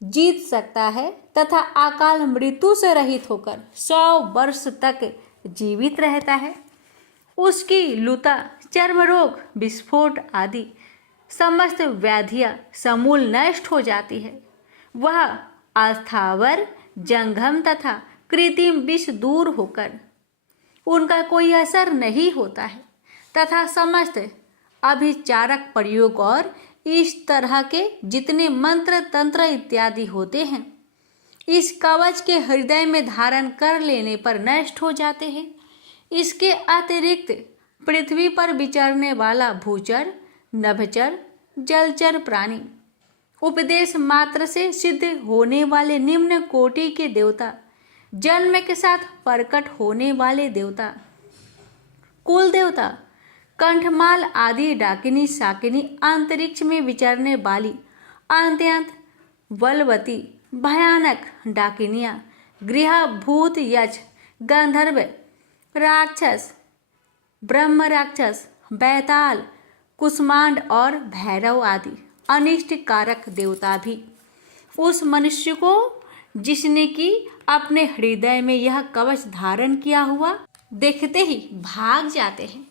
जीत सकता है तथा अकाल मृत्यु से रहित होकर 100 वर्ष तक जीवित रहता है। उसकी लुता, चर्म रोग, विस्फोट आदि समस्त व्याधियां समूल नष्ट हो जाती है। वह अस्थावर, जंगम तथा कृत्रिम विष दूर होकर उनका कोई असर नहीं होता है तथा समस्त अभिचारक प्रयोग और इस तरह के जितने मंत्र तंत्र इत्यादि होते हैं, इस कवच के हृदय में धारण कर लेने पर नष्ट हो जाते हैं। इसके अतिरिक्त पृथ्वी पर विचरने वाला भूचर, नभचर, जलचर प्राणी, उपदेश मात्र से सिद्ध होने वाले निम्न कोटि के देवता, जन्म के साथ प्रकट होने वाले देवता, कुल देवता, कंठमाल आदि डाकिनी शाकिनी, अंतरिक्ष में विचरने वाली अत्यंत बलवती भयानक डाकिनियां, गृह भूत, यक्ष, गंधर्व, राक्षस, ब्रह्म राक्षस, बैताल, कुष्मांड और भैरव आदि अनिष्ट कारक देवता भी उस मनुष्य को, जिसने कि अपने हृदय में यह कवच धारण किया हुआ, देखते ही भाग जाते हैं।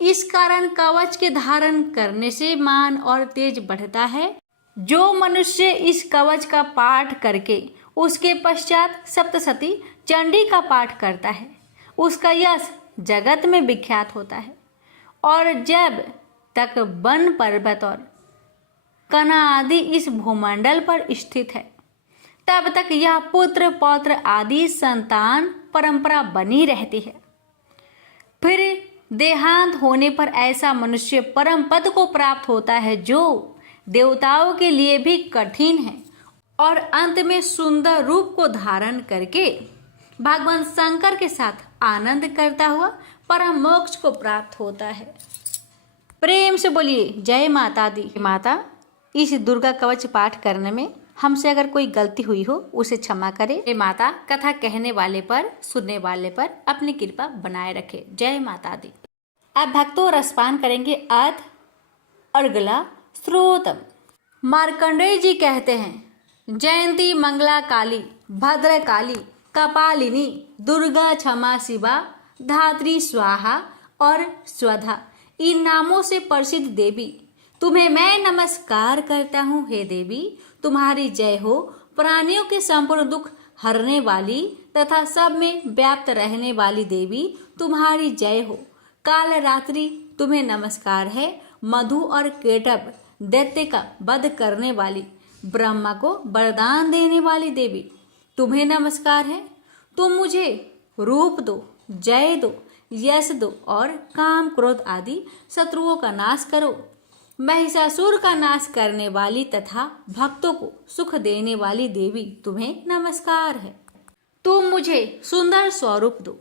इस कारण कवच के धारण करने से मान और तेज बढ़ता है। जो मनुष्य इस कवच का पाठ करके उसके पश्चात सप्तशती चंडी का पाठ करता है, उसका यश जगत में विख्यात होता है। और जब तक वन पर्वत और कना आदि इस भूमंडल पर स्थित है, तब तक यह पुत्र पौत्र आदि संतान परंपरा बनी रहती है। फिर देहांत होने पर ऐसा मनुष्य परम पद को प्राप्त होता है, जो देवताओं के लिए भी कठिन है, और अंत में सुंदर रूप को धारण करके भगवान शंकर के साथ आनंद करता हुआ परम मोक्ष को प्राप्त होता है। प्रेम से बोलिए जय माता दी। माता, इस दुर्गा कवच पाठ करने में हमसे अगर कोई गलती हुई हो उसे क्षमा करे। जय माता, कथा कहने वाले पर, सुनने वाले पर अपनी कृपा बनाए रखे। जय माता दी। अब भक्तों रसपान करेंगे अर्थ अर्गला श्रोतम। मार्कंडेय जी कहते हैं, जयंती मंगला काली, भद्र काली, कपालिनी, दुर्गा, क्षमा शिवा, धात्री, स्वाहा और स्वधा, इन नामों से प्रसिद्ध देवी, तुम्हें मैं नमस्कार करता हूँ। हे देवी, तुम्हारी जय हो। प्राणियों के संपूर्ण दुख हरने वाली तथा सब में व्याप्त रहने वाली देवी, तुम्हारी जय हो। काल रात्रि तुम्हें नमस्कार है। मधु और केटभ दैत्य का वध करने वाली, ब्रह्मा को वरदान देने वाली देवी, तुम्हें नमस्कार है। तुम मुझे रूप दो, जय दो, यश दो और काम क्रोध आदि शत्रुओं का नाश करो। महिषासुर का नाश करने वाली तथा भक्तों को सुख देने वाली देवी तुम्हें नमस्कार है। तुम मुझे सुंदर स्वरूप दो,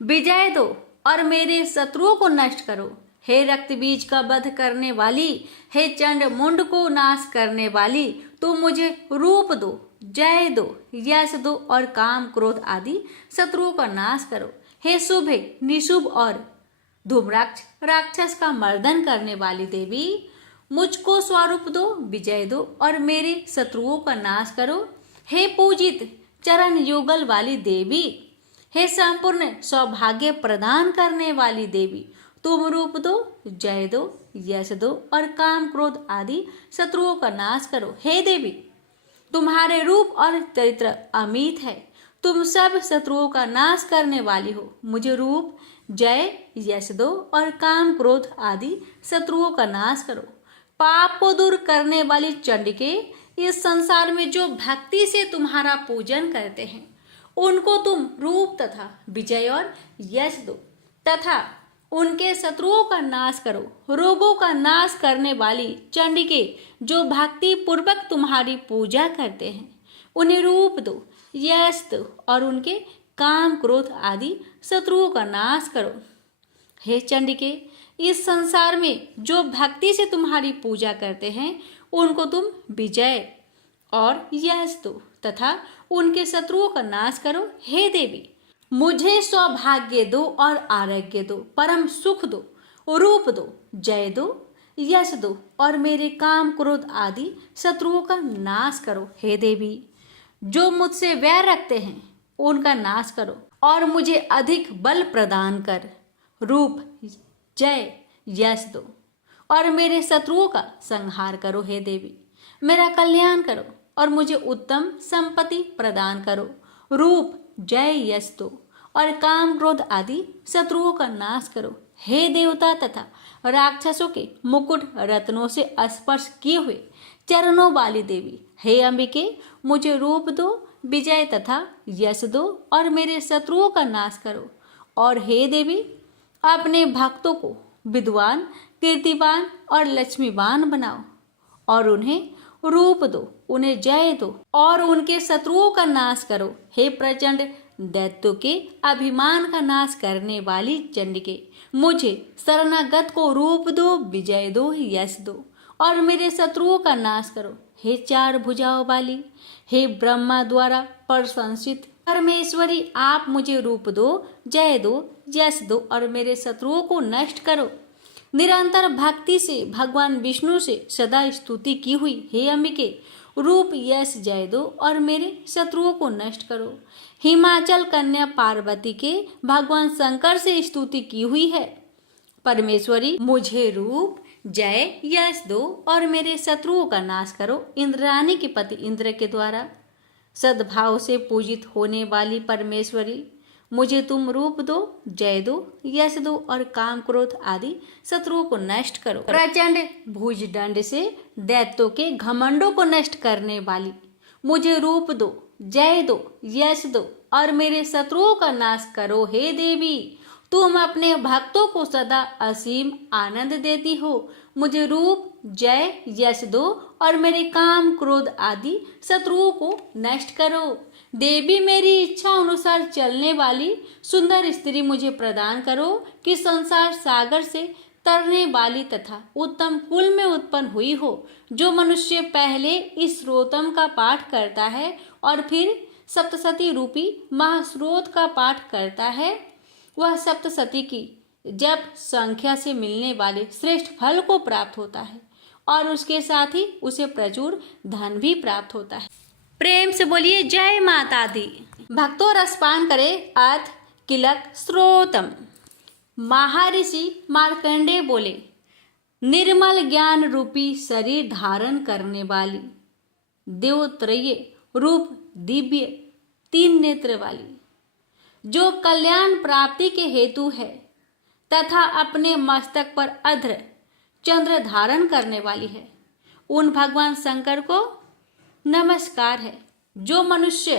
विजय दो और मेरे शत्रुओं को नष्ट करो। हे रक्त बीज का वध करने वाली, हे चंड मुंड को नाश करने वाली, तुम मुझे रूप दो, जय दो, यश दो और काम क्रोध आदि शत्रुओं का नाश करो। हे शुभ निशुभ और धूम्राक्ष राक्षस का मर्दन करने वाली देवी, मुझको स्वरूप दो, विजय दो और मेरे शत्रुओं का नाश करो। हे पूजित चरण युगल वाली देवी, हे संपूर्ण सौभाग्य प्रदान करने वाली देवी, तुम रूप दो, जय दो, यश दो और काम क्रोध आदि शत्रुओं का नाश करो। हे देवी, तुम्हारे रूप और चरित्र अमित है, तुम सब शत्रुओं का नाश करने वाली हो। मुझे रूप, जय, यश दो और काम क्रोध आदि शत्रुओं का नाश करो। पाप को दूर करने वाली चंडिके, इस संसार में जो भक्ति से तुम्हारा पूजन करते हैं उनको तुम रूप तथा विजय और यश दो तथा उनके शत्रुओं का नाश करो। रोगों का नाश करने वाली चंडिके, जो भक्ति पूर्वक तुम्हारी पूजा करते हैं उन्हें रूप दो, यश दो और उनके काम क्रोध आदि शत्रुओं का नाश करो। हे चंडिके, इस संसार में जो भक्ति से तुम्हारी पूजा करते हैं उनको तुम विजय और यश दो तथा उनके शत्रुओं का नाश करो। हे देवी, मुझे सौभाग्य दो और आरोग्य दो, परम सुख दो, रूप दो, जय दो, यश दो और मेरे काम क्रोध आदि शत्रुओं का नाश करो। हे देवी, जो मुझसे वैर रखते हैं उनका नाश करो और मुझे अधिक बल प्रदान कर रूप, जय, यश दो और मेरे शत्रुओं का संहार करो। हे देवी, मेरा कल्याण करो और मुझे उत्तम संपत्ति प्रदान करो। रूप, जय, यश दो और काम क्रोध आदि शत्रुओं का नाश करो। हे देवता तथा राक्षसों के मुकुट रत्नों से स्पर्श किए हुए चरणों वाली देवी, हे अंबिके, मुझे रूप दो, विजय तथा यश दो और मेरे शत्रुओं का नाश करो। और हे देवी, अपने भक्तों को विद्वान, कीर्तिवान और लक्ष्मीवान बनाओ और उन्हें रूप दो, उन्हें जय दो और उनके शत्रुओं का नाश करो। हे प्रचंड दैत्यों के अभिमान का नाश करने वाली चंडिके, मुझे शरणागत को रूप दो, विजय दो, यश दो और मेरे शत्रुओं का नाश करो। हे चार भुजाओं वाली, हे ब्रह्मा द्वारा प्रशंसित परमेश्वरी, आप मुझे रूप दो, जय दो, यश दो और मेरे शत्रुओं को नष्ट करो। निरंतर भक्ति से भगवान विष्णु से सदा स्तुति की हुई हे अंबिके, रूप, यश, जय दो और मेरे शत्रुओं को नष्ट करो। हिमाचल कन्या पार्वती के भगवान शंकर से स्तुति की हुई है परमेश्वरी, मुझे रूप, जय, यश दो और मेरे शत्रुओं का नाश करो। इंद्राणी के पति इंद्र के द्वारा सद्भाव से पूजित होने वाली परमेश्वरी, मुझे तुम रूप दो, जय दो, यश दो और काम क्रोध आदि शत्रुओं को नष्ट करो। प्रचंड भुजदंड से दैत्यों के घमंडों को नष्ट करने वाली, मुझे रूप दो, जय दो, यश दो और मेरे शत्रुओं का नाश करो। हे देवी, तुम अपने भक्तों को सदा असीम आनंद देती हो। मुझे रूप, जय, यश दो और मेरे काम क्रोध आदि शत्रुओं को नष्ट करो। देवी, मेरी इच्छा अनुसार चलने वाली सुंदर स्त्री मुझे प्रदान करो कि संसार सागर से तरने वाली तथा उत्तम कुल में उत्पन्न हुई हो। जो मनुष्य पहले इस स्रोतम का पाठ करता है और फिर सप्तशती रूपी महास्रोत का पाठ करता है, वह सप्तशती की जप संख्या से मिलने वाले श्रेष्ठ फल को प्राप्त होता है और उसके साथ ही उसे प्रचुर धन भी प्राप्त होता है। प्रेम से बोलिए जय माता दी। भक्तों, रसपान करे अर्थ किलक स्रोतम। महर्षि मार्कंडेय बोले, निर्मल ज्ञान रूपी शरीर धारण करने वाली, देवत्रय रूप दिव्य तीन नेत्र वाली, जो कल्याण प्राप्ति के हेतु है तथा अपने मस्तक पर अध्र चंद्र धारण करने वाली है, उन भगवान शंकर को नमस्कार है। जो मनुष्य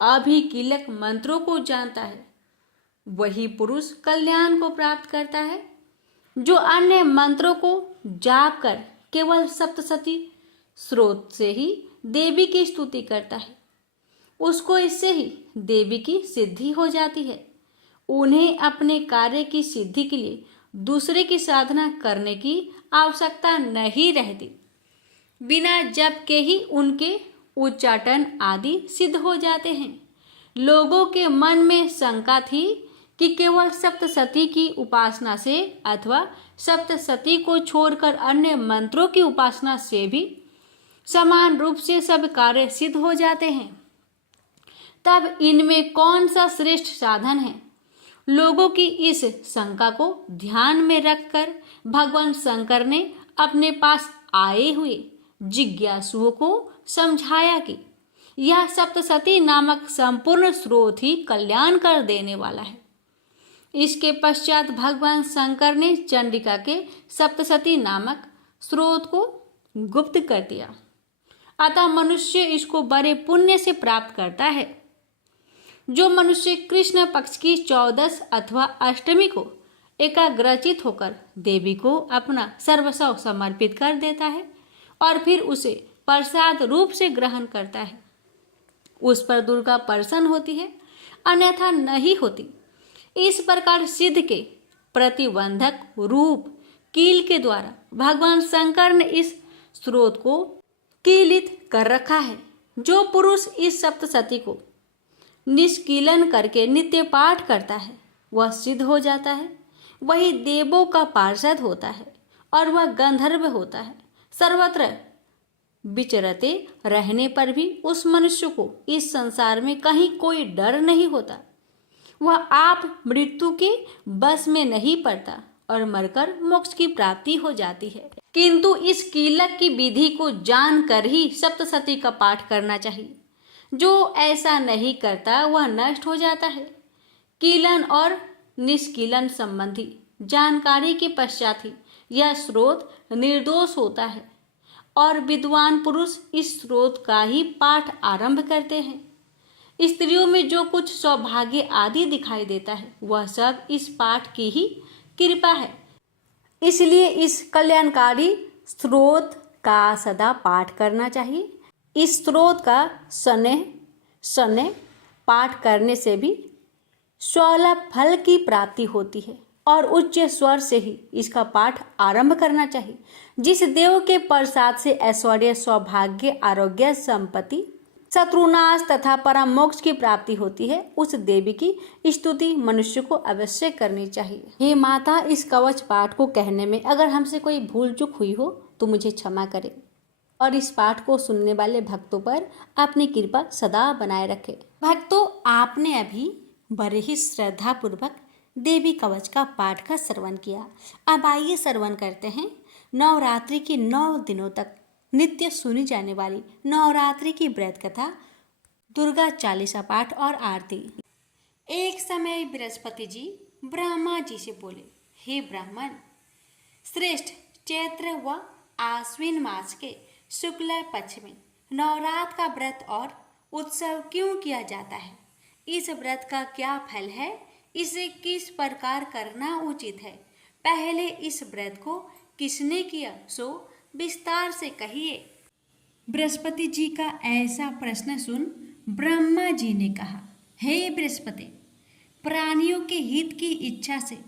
अभिकीलक मंत्रों को जानता है वही पुरुष कल्याण को प्राप्त करता है। जो अन्य मंत्रों को जाप कर केवल सप्तशती स्रोत से ही देवी की स्तुति करता है, उसको इससे ही देवी की सिद्धि हो जाती है। उन्हें अपने कार्य की सिद्धि के लिए दूसरे की साधना करने की आवश्यकता नहीं रहती। बिना जप के ही उनके उच्चाटन आदि सिद्ध हो जाते हैं। लोगों के मन में शंका थी कि केवल सप्तशती की उपासना से अथवा सप्तशती को छोड़कर अन्य मंत्रों की उपासना से भी समान रूप से सब कार्य सिद्ध हो जाते हैं। तब इनमें कौन सा श्रेष्ठ साधन है? लोगों की इस शंका को ध्यान में रखकर भगवान शंकर ने अपने पास आए हुए जिज्ञासुओं को समझाया कि यह सप्तशती नामक संपूर्ण स्रोत ही कल्याण कर देने वाला है। इसके पश्चात भगवान शंकर ने चंडिका के सप्तशती नामक स्रोत को गुप्त कर दिया। अतः मनुष्य इसको बड़े पुण्य से प्राप्त करता है। जो मनुष्य कृष्ण पक्ष की 14 अथवा अष्टमी को एकाग्रचित होकर देवी को अपना सर्वस्व समर्पित कर देता है और फिर उसे प्रसाद रूप से ग्रहण करता है, उस पर दुर्गा प्रसन्न होती है, अन्यथा नहीं होती। इस प्रकार सिद्ध के प्रतिबंधक रूप कील के द्वारा भगवान शंकर ने इस स्रोत को कीलित कर रखा है। जो पुरुष इस सप्तशती को निष्कीलन करके नित्य पाठ करता है वह सिद्ध हो जाता है, वही देवों का पार्षद होता है और वह गंधर्व होता है। सर्वत्र विचरते रहने पर भी उस मनुष्य को इस संसार में कहीं कोई डर नहीं होता। वह आप मृत्यु के बस में नहीं पड़ता और मरकर मोक्ष की प्राप्ति हो जाती है। किंतु इस कीलक की विधि को जानकर ही सप्तशती का पाठ करना चाहिए। जो ऐसा नहीं करता वह नष्ट हो जाता है। कीलन और निष्कीलन संबंधी जानकारी के पश्चात ही यह स्रोत निर्दोष होता है और विद्वान पुरुष इस स्रोत का ही पाठ आरंभ करते हैं। स्त्रियों में जो कुछ सौभाग्य आदि दिखाई देता है वह सब इस पाठ की ही कृपा है। इसलिए इस कल्याणकारी स्रोत का सदा पाठ करना चाहिए। इस स्रोत का शनैः पाठ करने से भी स्वलभ फल की प्राप्ति होती है और उच्च स्वर से ही इसका पाठ आरंभ करना चाहिए। जिस देव के प्रसाद से ऐश्वर्य, सौभाग्य, आरोग्य, संपत्ति, शत्रुनाश तथा परम मोक्ष की प्राप्ति होती है, उस देवी की स्तुति मनुष्य को अवश्य करनी चाहिए। हे माता, इस कवच पाठ को कहने में अगर हमसे कोई भूल चूक हुई हो तो मुझे क्षमा करें और इस पाठ को सुनने वाले भक्तों पर अपनी कृपा सदा बनाए रखे। भक्तों, आपने अभी बड़े ही श्रद्धा पूर्वक देवी कवच का पाठ का श्रवण किया। अब आइए श्रवण करते हैं नवरात्रि के 9 दिनों तक नित्य सुनी जाने वाली नवरात्रि की व्रत कथा, दुर्गा चालीसा पाठ और आरती। एक समय बृहस्पति जी ब्रह्मा जी से बोले, हे ब्राह्मण श्रेष्ठ, चैत्र व आश्विन मास के शुक्ल पक्ष में नवरात्र का व्रत और उत्सव क्यों किया जाता है? इस व्रत का क्या फल है? इसे किस प्रकार करना उचित है? पहले इस व्रत को किसने किया सो विस्तार से कहिए। बृहस्पति जी का ऐसा प्रश्न सुन ब्रह्मा जी ने कहा, हे बृहस्पति, प्राणियों के हित की इच्छा से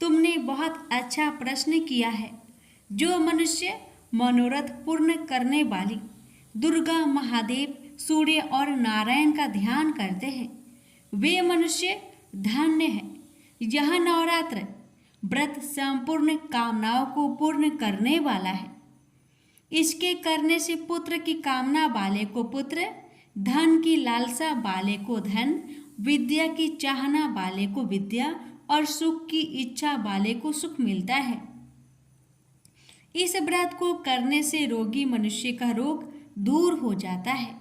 तुमने बहुत अच्छा प्रश्न किया है। जो मनुष्य मनोरथ पूर्ण करने वाली दुर्गा, महादेव, सूर्य और नारायण का ध्यान करते हैं वे मनुष्य धन्य है। यह नवरात्र व्रत संपूर्ण कामनाओं को पूर्ण करने वाला है। इसके करने से पुत्र की कामना वाले को पुत्र, धन की लालसा वाले को धन, विद्या की चाहना वाले को विद्या और सुख की इच्छा वाले को सुख मिलता है। इस व्रत को करने से रोगी मनुष्य का रोग दूर हो जाता है,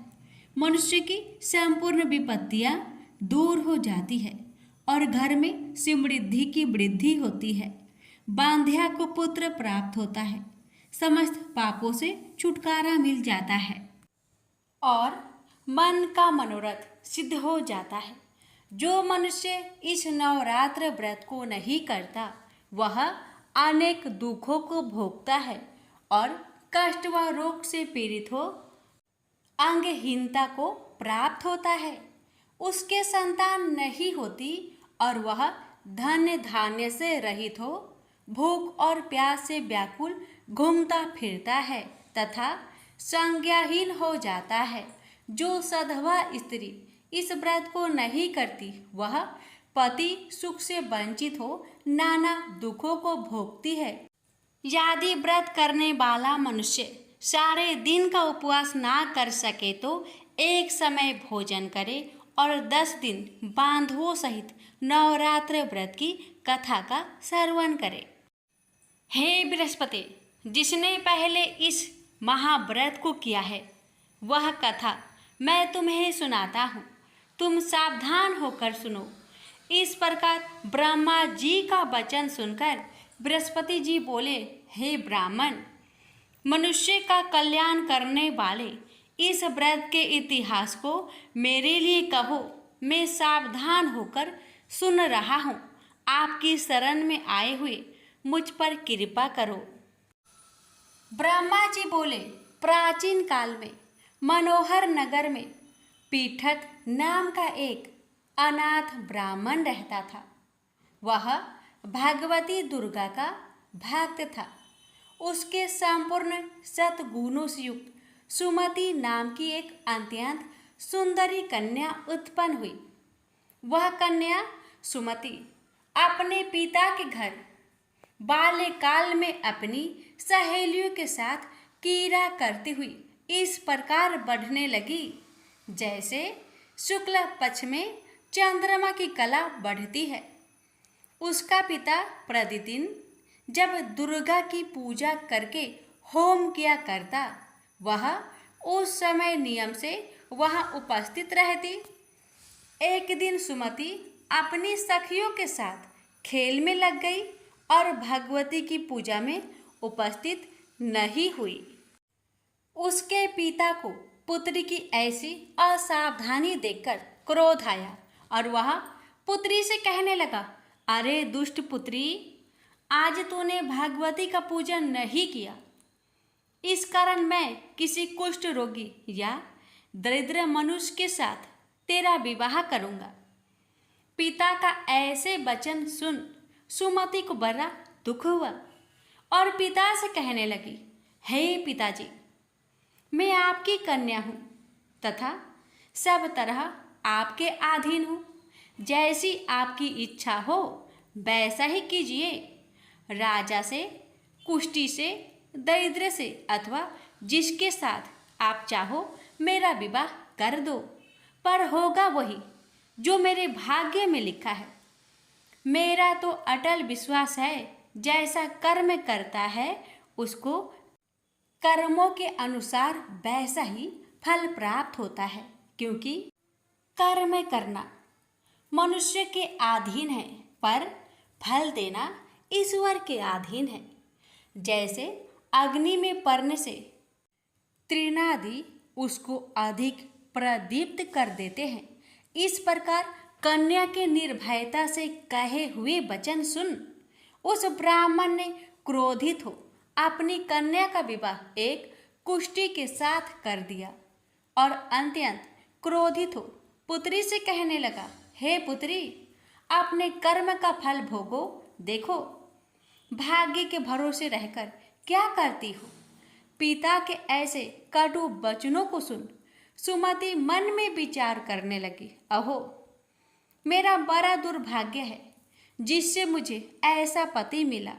मनुष्य की संपूर्ण विपत्तियां दूर हो जाती है और घर में समृद्धि की वृद्धि होती है। बांध्या को पुत्र प्राप्त होता है, समस्त पापों से छुटकारा मिल जाता है और मन का मनोरथ सिद्ध हो जाता है। जो मनुष्य इस नवरात्र व्रत को नहीं करता वह अनेक दुखों को भोगता है और कष्ट व रोग से पीड़ित हो अंगहीनता को प्राप्त होता है, उसके संतान नहीं होती और वह धन धान्य से रहित हो भूख और प्यास से व्याकुल घूमता फिरता है तथा संज्ञाहीन हो जाता है। जो सधवा स्त्री इस व्रत को नहीं करती वह पति सुख से वंचित हो नाना दुखों को भोगती है। यदि व्रत करने वाला मनुष्य सारे दिन का उपवास ना कर सके तो एक समय भोजन करे और 10 दिन बांधवों सहित नवरात्र व्रत की कथा का श्रवण करे। हे बृहस्पति, जिसने पहले इस महाव्रत को किया है वह कथा मैं तुम्हें सुनाता हूँ, तुम सावधान होकर सुनो। इस प्रकार ब्रह्मा जी का वचन सुनकर बृहस्पति जी बोले, हे ब्राह्मण, मनुष्य का कल्याण करने वाले इस व्रत के इतिहास को मेरे लिए कहो, मैं सावधान होकर सुन रहा हूँ। आपकी शरण में आए हुए मुझ पर कृपा करो। ब्रह्मा जी बोले, प्राचीन काल में मनोहर नगर में पीठक नाम का एक अनाथ ब्राह्मण रहता था। वह भगवती दुर्गा का भक्त था। उसके संपूर्ण सद्गुणों से युक्त सुमति नाम की एक अत्यंत सुंदरी कन्या उत्पन्न हुई। वह कन्या सुमति अपने पिता के घर बाल्यकाल में अपनी सहेलियों के साथ कीड़ा करती हुई इस प्रकार बढ़ने लगी जैसे शुक्ल पक्ष में चंद्रमा की कला बढ़ती है। उसका पिता प्रतिदिन जब दुर्गा की पूजा करके होम किया करता वह उस समय नियम से वहां उपस्थित रहती। एक दिन सुमति अपनी सखियों के साथ खेल में लग गई और भगवती की पूजा में उपस्थित नहीं हुई। उसके पिता को पुत्री की ऐसी असावधानी देखकर क्रोध आया और वह पुत्री से कहने लगा, अरे दुष्ट पुत्री, आज तूने भगवती का पूजन नहीं किया, इस कारण मैं किसी कुष्ठ रोगी या दरिद्र मनुष्य के साथ तेरा विवाह करूंगा। पिता का ऐसे वचन सुन सुमति को बड़ा दुख हुआ और पिता से कहने लगी, हे पिताजी, मैं आपकी कन्या हूँ तथा सब तरह आपके अधीन हूँ। जैसी आपकी इच्छा हो वैसा ही कीजिए। राजा से, कुष्ठी से, दरिद्र से अथवा जिसके साथ आप चाहो मेरा विवाह कर दो, पर होगा वही जो मेरे भाग्य में लिखा है। मेरा तो अटल विश्वास है, जैसा कर्म करता है उसको कर्मों के अनुसार वैसा ही फल प्राप्त होता है, क्योंकि कर्म करना मनुष्य के अधीन है पर फल देना ईश्वर के अधीन है। जैसे अग्नि में पड़ने से तृणादि उसको अधिक प्रदीप्त कर देते हैं, इस प्रकार कन्या के निर्भयता से कहे हुए वचन सुन उस ब्राह्मण ने क्रोधित हो अपनी कन्या का विवाह एक कुष्ठी के साथ कर दिया और अत्यंत क्रोधित हो पुत्री से कहने लगा, हे पुत्री, अपने कर्म का फल भोगो। देखो, भाग्य के भरोसे रहकर क्या करती हो। पिता के ऐसे कटु वचनों को सुन सुमति मन में विचार करने लगी, अहो, मेरा बड़ा दुर्भाग्य है जिससे मुझे ऐसा पति मिला।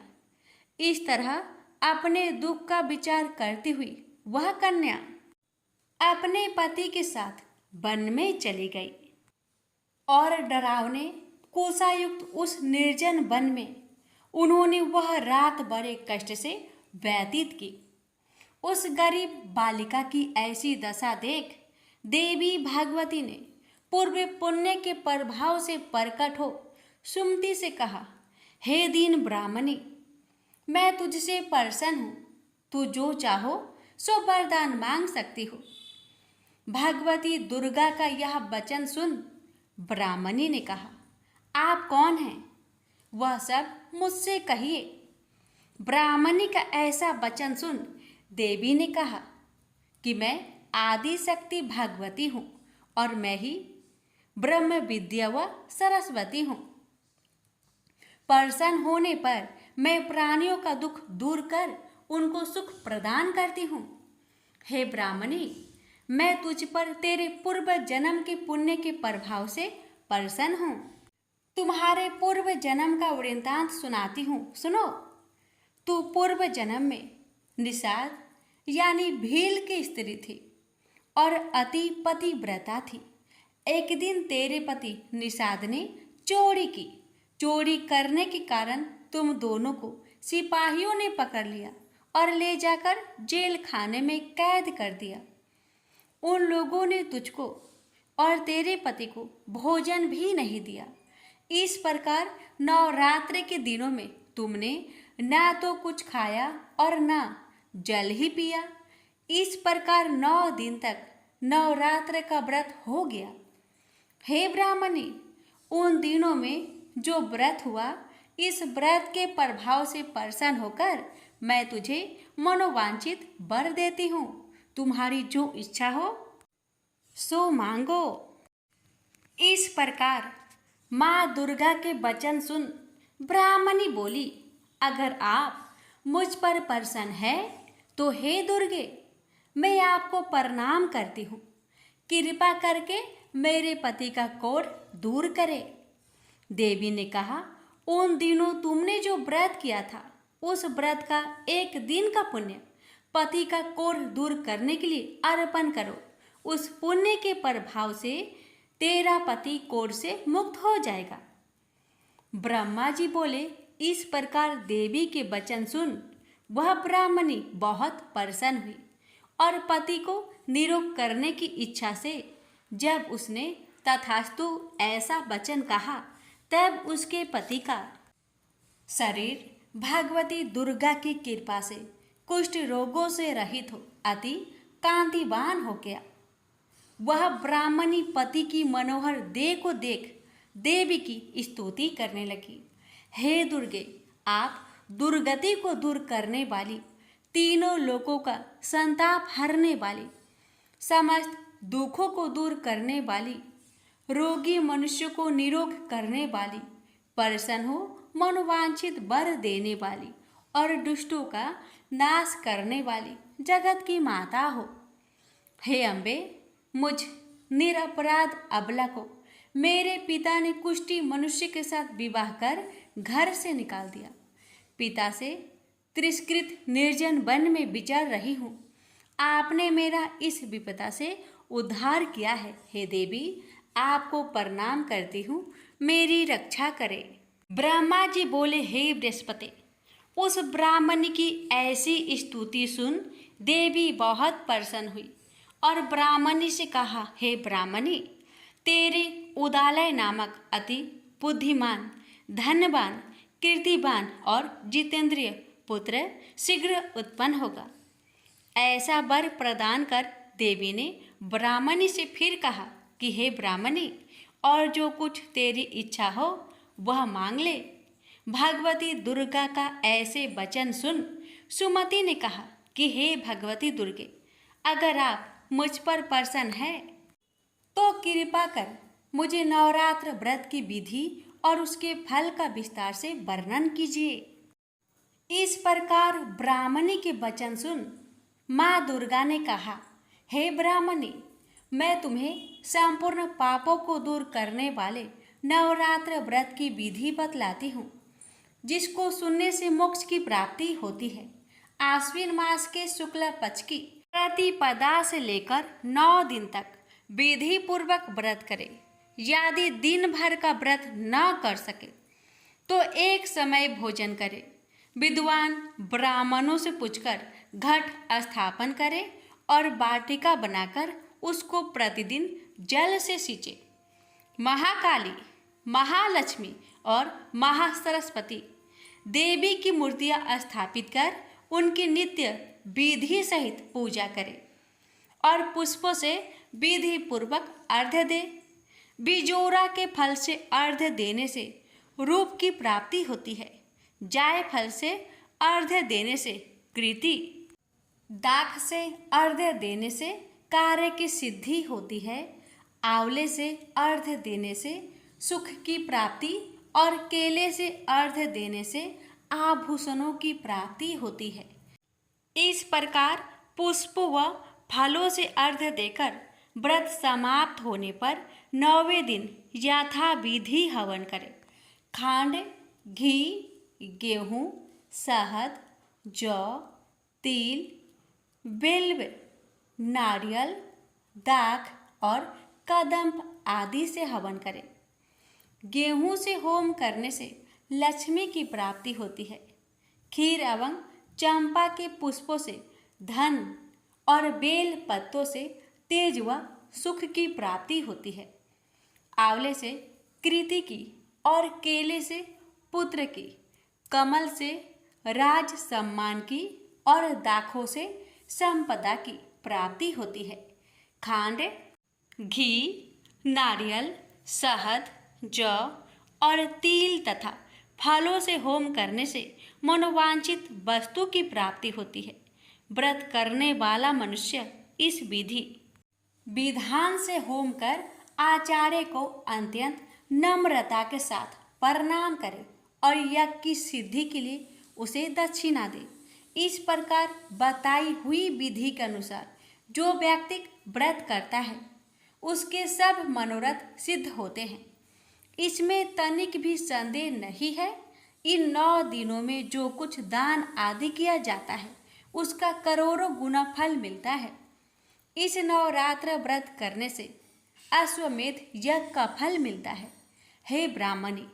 इस तरह अपने दुख का विचार करती हुई वह कन्या अपने पति के साथ वन में चली गई और डरावने कोसायुक्त उस निर्जन वन में उन्होंने वह रात बड़े कष्ट से व्यतीत की। उस गरीब बालिका की ऐसी दशा देख देवी भागवती ने पूर्व पुण्य के प्रभाव से प्रकट हो सुमति से कहा, हे दीन ब्राह्मणी, मैं तुझसे प्रसन्न हूँ, तू जो चाहो सो वरदान मांग सकती हो। भगवती दुर्गा का यह वचन सुन ब्राह्मणी ने कहा, आप कौन हैं? वह सब मुझसे कहिए। ब्राह्मणी का ऐसा वचन सुन देवी ने कहा कि मैं आदि शक्ति भगवती हूँ और मैं ही ब्रह्म विद्या व सरस्वती हूँ। प्रसन्न होने पर मैं प्राणियों का दुख दूर कर उनको सुख प्रदान करती हूँ। हे ब्राह्मणी, मैं तुझ पर तेरे पूर्व जन्म के पुण्य के प्रभाव से प्रसन्न हूँ। तुम्हारे पूर्व जन्म का वृत्तांत सुनाती हूँ, सुनो। तू पूर्व जन्म में निषाद यानी भील की स्त्री थी और अति पतिव्रता थी। एक दिन तेरे पति निषाद ने चोरी की। चोरी करने के कारण तुम दोनों को सिपाहियों ने पकड़ लिया और ले जाकर जेल खाने में कैद कर दिया। उन लोगों ने तुझको और तेरे पति को भोजन भी नहीं दिया। इस प्रकार नवरात्रि के दिनों में तुमने ना तो कुछ खाया और ना जल ही पिया। इस प्रकार 9 दिन तक नवरात्र का व्रत हो गया। हे ब्राह्मणी, उन दिनों में जो व्रत हुआ, इस व्रत के प्रभाव से प्रसन्न होकर मैं तुझे मनोवांछित वर देती हूँ। तुम्हारी जो इच्छा हो सो मांगो। इस प्रकार माँ दुर्गा के वचन सुन ब्राह्मणी बोली, अगर आप मुझ पर प्रसन्न है तो हे दुर्गे, मैं आपको प्रणाम करती हूँ। कृपा करके मेरे पति का कोढ़ दूर करे। देवी ने कहा, उन दिनों तुमने जो व्रत किया था, उस व्रत का एक दिन का पुण्य पति का कोढ़ दूर करने के लिए अर्पण करो। उस पुण्य के प्रभाव से तेरा पति कोढ़ से मुक्त हो जाएगा। ब्रह्मा जी बोले, इस प्रकार देवी के वचन सुन वह ब्राह्मणी बहुत प्रसन्न हुई और पति को निरोग करने की इच्छा से जब उसने तथास्तु ऐसा वचन कहा, तब उसके पति का शरीर भगवती दुर्गा की कृपा से कुष्ठ रोगों से रहित हो अति कांतिवान हो गया। वह ब्राह्मणी पति की मनोहर देह को देख देवी की स्तुति करने लगी। हे दुर्गे, आप दुर्गति को दूर करने वाली, तीनों लोकों का संताप हरने वाली, समस्त दुखों को दूर करने वाली, रोगी मनुष्य को निरोग करने वाली, प्रसन्न हो मनोवांछित वर देने वाली और दुष्टों का नाश करने वाली जगत की माता हो। हे अम्बे, मुझ निरपराध अबला को मेरे पिता ने कुष्ठी मनुष्य के साथ विवाह कर घर से निकाल दिया। पिता से तिरस्कृत निर्जन वन में विचर रही हूँ। आपने मेरा इस विपदा से उद्धार किया है। हे देवी, आपको प्रणाम करती हूँ, मेरी रक्षा करे। ब्रह्मा जी बोले, हे बृहस्पति, उस ब्राह्मणी की ऐसी स्तुति सुन देवी बहुत प्रसन्न हुई और ब्राह्मणी से कहा, हे ब्राह्मणी, तेरे उदालय नामक अति बुद्धिमान, धनवान, कीर्तिवान और जितेंद्रिय पुत्र शीघ्र उत्पन्न होगा। ऐसा वर प्रदान कर देवी ने ब्राह्मणी से फिर कहा कि हे ब्राह्मणी, और जो कुछ तेरी इच्छा हो वह मांग ले। भगवती दुर्गा का ऐसे वचन सुन सुमति ने कहा कि हे भगवती दुर्गे, अगर आप मुझ पर प्रसन्न है तो कृपा कर मुझे नवरात्र व्रत की विधि और उसके फल का विस्तार से वर्णन कीजिए। इस प्रकार ब्राह्मणी के वचन सुन माँ दुर्गा ने कहा, हे ब्राह्मणी, मैं तुम्हें संपूर्ण पापों को दूर करने वाले नवरात्र व्रत की विधि बतलाती हूँ, जिसको सुनने से मोक्ष की प्राप्ति होती है। आश्विन मास के शुक्ल पक्ष की प्रतिपदा से लेकर 9 दिन तक विधि पूर्वक व्रत करे। यदि दिन भर का व्रत न कर सके तो एक समय भोजन करे। विद्वान ब्राह्मणों से पूछकर घट स्थापन करे और वाटिका बनाकर उसको प्रतिदिन जल से सींचे। महाकाली, महालक्ष्मी और महासरस्वती देवी की मूर्तियां स्थापित कर उनकी नित्य विधि सहित पूजा करे और पुष्पों से विधि पूर्वक अर्घ्य दे। बिजोरा के फल से अर्घ्य देने से रूप की प्राप्ति होती है। जाय फल से अर्घ्य देने से कृति, दाख से अर्घ्य देने से कार्य की सिद्धि होती है, आंवले से अर्घ्य देने से सुख की प्राप्ति और केले से अर्घ्य देने से आभूषणों की प्राप्ति होती है। इस प्रकार पुष्पों व फलों से अर्घ्य देकर व्रत समाप्त होने पर 9वें दिन यथाविधि हवन करें। खांड, घी, गेहूँ, शहद, जौ, तिल, बिल्व, नारियल, दाख और कदम्ब आदि से हवन करें। गेहूं से होम करने से लक्ष्मी की प्राप्ति होती है। खीर एवं चंपा के पुष्पों से धन और बेल पत्तों से तेज व सुख की प्राप्ति होती है। आंवले से कृति की और केले से पुत्र की, कमल से राज सम्मान की और दाखों से संपदा की प्राप्ति होती है। खांड, घी, नारियल, शहद, जौ और तिल तथा फलों से होम करने से मनोवांछित वस्तु की प्राप्ति होती है। व्रत करने वाला मनुष्य इस विधान से होम कर आचार्य को अत्यंत नम्रता के साथ प्रणाम करे और यज्ञ की सिद्धि के लिए उसे दक्षिणा दे। इस प्रकार बताई हुई विधि के अनुसार जो व्यक्ति व्रत करता है उसके सब मनोरथ सिद्ध होते हैं। इसमें तनिक भी संदेह नहीं है। इन 9 दिनों में जो कुछ दान आदि किया जाता है उसका करोड़ों गुना फल मिलता है। इस नवरात्र व्रत करने से अश्वमेध यज्ञ का फल मिलता है। हे ब्राह्मणी,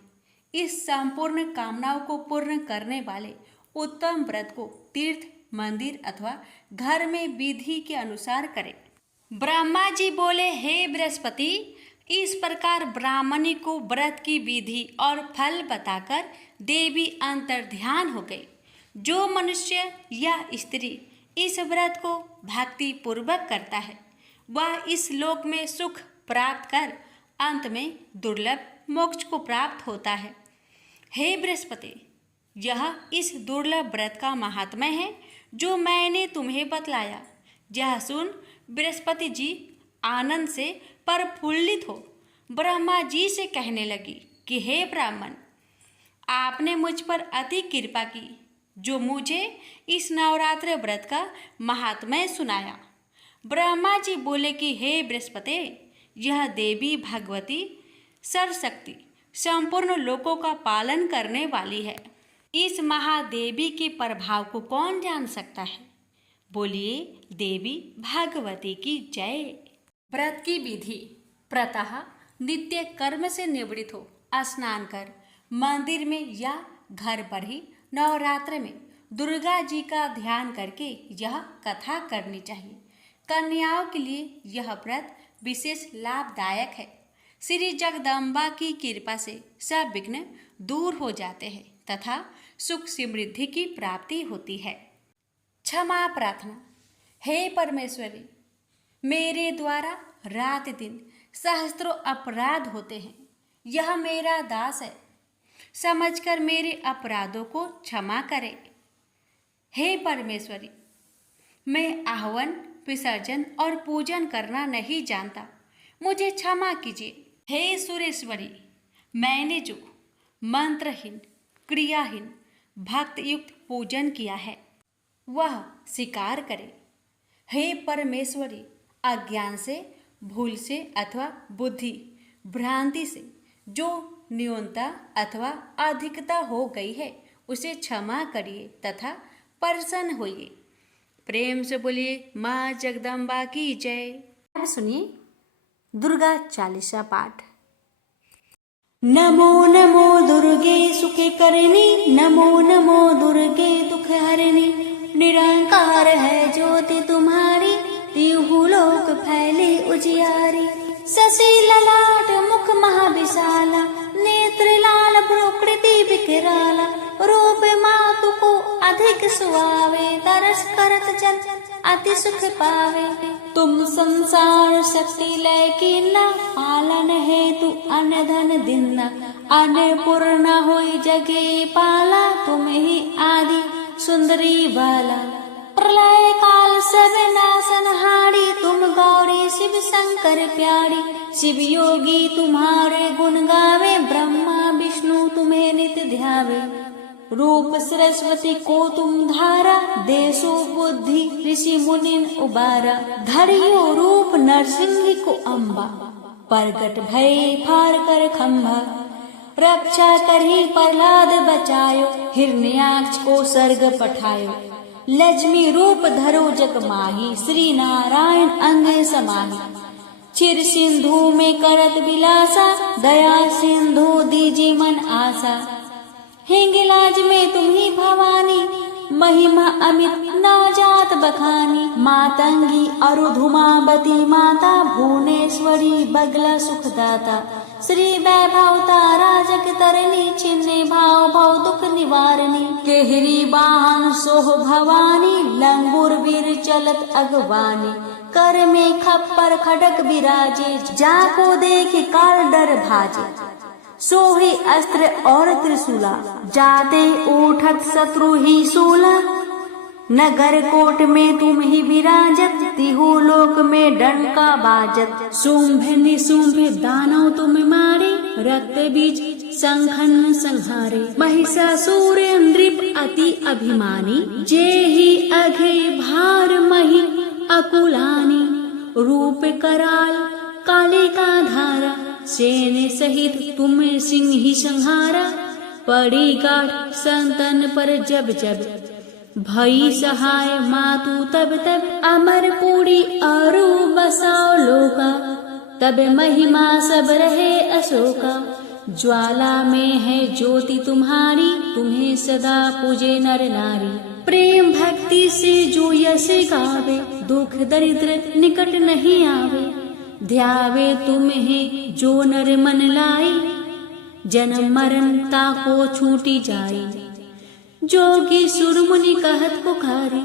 इस संपूर्ण कामनाओं को पूर्ण करने वाले उत्तम व्रत को तीर्थ, मंदिर अथवा घर में विधि के अनुसार करें। ब्रह्मा जी बोले, हे बृहस्पति, इस प्रकार ब्राह्मणी को व्रत की विधि और फल बताकर देवी अंतर्ध्यान हो गई। जो मनुष्य या स्त्री इस व्रत को भक्ति पूर्वक करता है वह इस लोक में सुख प्राप्त कर अंत में दुर्लभ मोक्ष को प्राप्त होता है। हे बृहस्पति, यह इस दुर्लभ व्रत का महात्म्य है जो मैंने तुम्हें बतलाया। यह सुन बृहस्पति जी आनंद से प्रफुल्लित हो ब्रह्मा जी से कहने लगी कि हे ब्राह्मण, आपने मुझ पर अति कृपा की जो मुझे इस नवरात्र व्रत का महात्म्य सुनाया। ब्रह्मा जी बोले कि हे बृहस्पति, यह देवी भगवती सर्वशक्ति संपूर्ण लोकों का पालन करने वाली है। इस महादेवी के प्रभाव को कौन जान सकता है? बोलिए देवी भगवती की जय। व्रत की विधि। प्रातः नित्य कर्म से निवृत्त हो स्नान कर मंदिर में या घर पर ही नवरात्र में दुर्गा जी का ध्यान करके यह कथा करनी चाहिए। कन्याओं के लिए यह व्रत विशेष लाभदायक है। श्री जगदम्बा की कृपा से सब विघ्न दूर हो जाते हैं तथा सुख समृद्धि की प्राप्ति होती है। क्षमा प्रार्थना। हे परमेश्वरी, मेरे द्वारा रात दिन सहस्त्रों अपराध होते हैं। यह मेरा दास है, समझकर मेरे अपराधों को क्षमा करें। हे परमेश्वरी, मैं आहवन, विसर्जन और पूजन करना नहीं जानता, मुझे क्षमा कीजिए। हे सुरेश्वरी, मैंने जो मंत्रहीन, क्रियाहीन, भक्तयुक्त पूजन किया है वह स्वीकार करे। हे परमेश्वरी, अज्ञान से, भूल से अथवा बुद्धि भ्रांति से जो न्यूनता अथवा अधिकता हो गई है उसे क्षमा करिए तथा प्रसन्न होइए। प्रेम से बोलिए माँ जगदम्बा की जय। अब सुनिए दुर्गा चालीसा पाठ। नमो नमो दुर्गे सुखे करनी, नमो नमो दुर्गे दुख हरनी। निरंकार है ज्योति तुम्हारी, तिहु लोक फैले उजियारी। शशि ललाट मुख महाविशाला, नेत्र लाल प्रकृति विकराला। रूप मातु को अधिक सुहावे, दरस करत जन अति सुख पावे। तुम संसार शक्ति लय कीना, पालन हेतु अन्न धन दिन्ना। अन्नपूर्णा होई जगे पाला, तुम ही आदि सुंदरी बाला। प्रलय काल सब नासनहारी, तुम गौरी शिव शंकर प्यारी। शिव योगी तुम्हारे गुण गावे, ब्रह्मा विष्णु तुम्हें नित्य ध्यावे। रूप सरस्वती को तुम धारा, देशो बुद्धि ऋषि मुनिन उबारा। धरियो रूप नरसिंह को अम्बा, प्रगट भय फार कर खंभा। रक्षा करही प्रहलाद बचायो, हिरण्याक्ष को सर्ग पठायो। लक्ष्मी रूप धरो जग माही, श्री नारायण अंगे समाही। क्षीर सिंधु में करत विलासा, दया सिंधु दीजी मन आशा। हिंगलाज में तुम्ही भवानी, महिमा अमित नवजात बखानी। मातंगी अरुधुमावती माता, भुवनेश्वरी बगला सुखदाता। श्री वैभव तारा जग तरनी, छिन्ने भाव भव दुख निवारणी। केहरी वाहन सोह भवानी, लंगुर वीर चलत अगवानी। कर में खप्पर खड़क विराजे, जाको देख काल डर भाजे। सोही अस्त्र और त्रिशूला, जाते उठत शत्रु ही सूला। नगर कोट में तुम ही विराजत, तिहु लोक में डंका बाजत। शुंभ निशुंभ दानव तुम मारे, रक्त बीज संखन संहारे। महिषासुर नृप अति अभिमानी, जेहि अघे भार मही अकुलानी। रूप कराल काले का धारा, सेने सहित तुम सिंह ही संहारा। पड़ी गाठ संतन पर जब जब, भई सहाय मातु तब तब। अमर पूरी अरु बसाओ लोका, तब महिमा सब रहे अशोका। ज्वाला में है ज्योति तुम्हारी, तुम्हें सदा पूजे नर नारी। प्रेम भक्ति से जो यश गावे, दुख दरिद्र निकट नहीं आवे। ध्यावे तुम्हें जो नर मन लाई, जन्म मरण ताको छूटी जाई। जोगी सुरमुनि कहत पुकारी,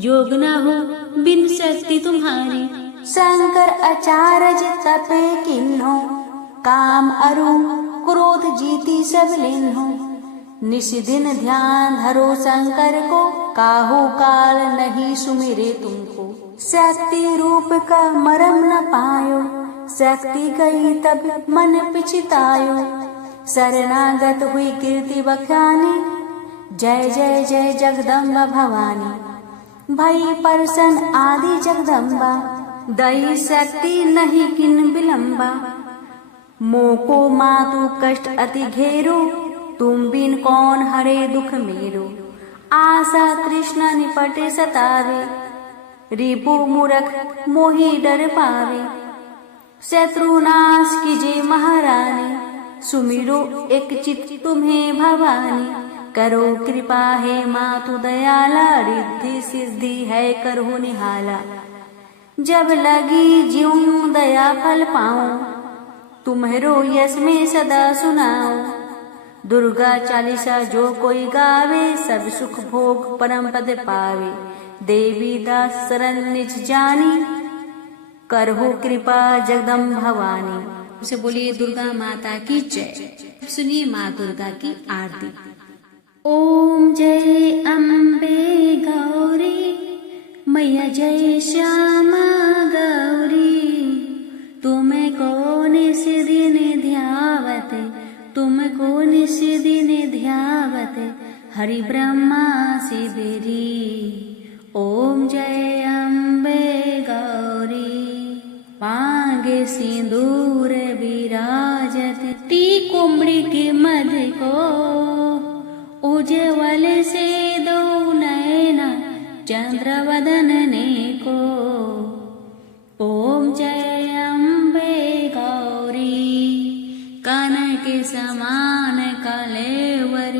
योग न हो बिन शक्ति तुम्हारी। शंकर अचारज तपे किन्हो, काम अरु क्रोध जीती सब लिन्हो। निश दिन ध्यान धरो शंकर को, काहू काल नहीं सुमिरे तुमको। शक्ति रूप का मरम न पायो, शक्ति गई तब मन पिछतायो। शरणागत हुई कीर्ति बखानी, जय जय जय जगदम्बा भवानी। भई परसन आदि जगदम्बा, दई शक्ति नहीं किन विलंबा। मोको मातु कष्ट अति घेरो, तुम बिन कौन हरे दुख मेरो। आशा तृष्णा निपटे सतावे, रिपु मूरख मोहि डर पावे। शत्रुनाश कीजे महारानी, सुमिरो एक चित तुम्हें भवानी। करो कृपा है मातु दयाला, रिद्धि सिद्धि है करहु निहाला। जब लगी ज्यों दया फल पाऊं, तुम्हरो यश में सदा सुनाऊं। दुर्गा चालीसा जो कोई गावे, सब सुख भोग परम पद पावे। देवी दास शरण निज जानी, करहु कृपा जगदम भवानी। उसे बोलिए दुर्गा माता की जय। सुनिए माँ दुर्गा की आरती। ओम जय अम्बे गौरी, मैया जय श्यामा गौरी। तुमको निस दिन ध्यावत, तुमको निस दिन ध्यावत, हरि ब्रह्मा शिवेरी। ओम जय अम्बे गौरी, मांगे सिंदूर विराजत। टीकुमड़ी के मध को, उज्ज्वल से दो नैना, चंद्र वदन ने को। ओम जय अम्बे गौरी, कनक समान कलेवर,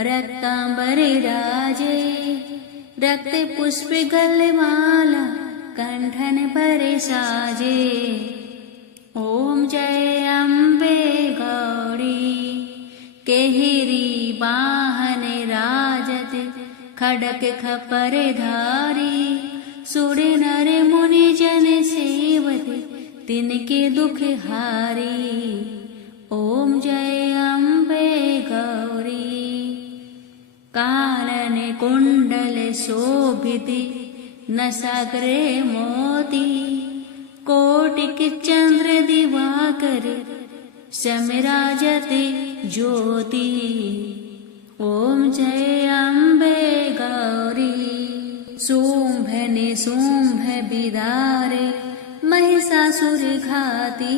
रक्तांबर राजे। रक्त पुष्प गलमाला, कंठन पर साजे। ओम जय अम्बे गौरी, केहरी वाहन राजत, खड़क खपर धारी। सुर नर मुनि जन सेवत, तिनके दुख हारी। ओम जय अम्बे गौरी, कानन कुंड शोभिते न सागरे मोती कोटिक चंद्र दिवाकर समिराजते ज्योति ओम जय अम्बे गौरी शुंभ निशुंभ बिदारे महिषासुर घाती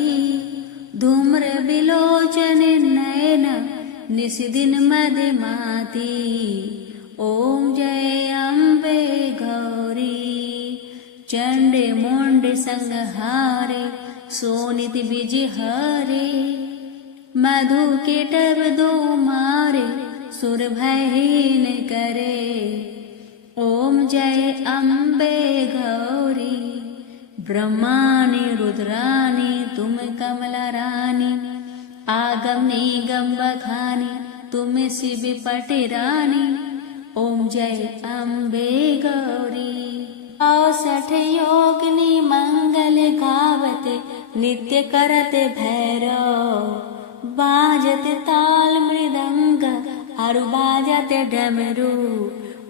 धूम्र विलोचन नयन निशिदिन मदमाती ओम जय अम्बे गौरी चंड मुंड संहारे सोनित बीज हरे मधु केटव दो मारे सुर भयहीन करे ओम जय अम्बे गौरी ब्रह्माणि रुद्राणि तुम कमला रानी आगम निगम बखानी तुम शिव पट रानी ओम जय अम्बे गौरी 64 योगिनी मंगल गावत नित्य करत भैरव बाजत ताल मृदंग अरु बाजत डमरू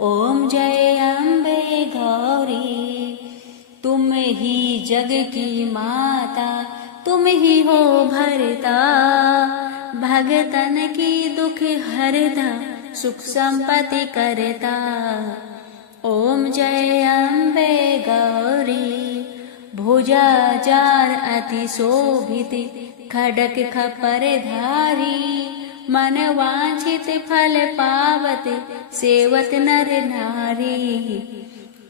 ओम जय अम्बे गौरी तुम ही जग की माता तुम ही हो भरता भगतन की दुख हरता सुख संपत्ति करता ओम जय अम्बे गौरी भुजा जार अति शोभित खडक खपर धारी मन वांछित फल पावत सेवत नर नारी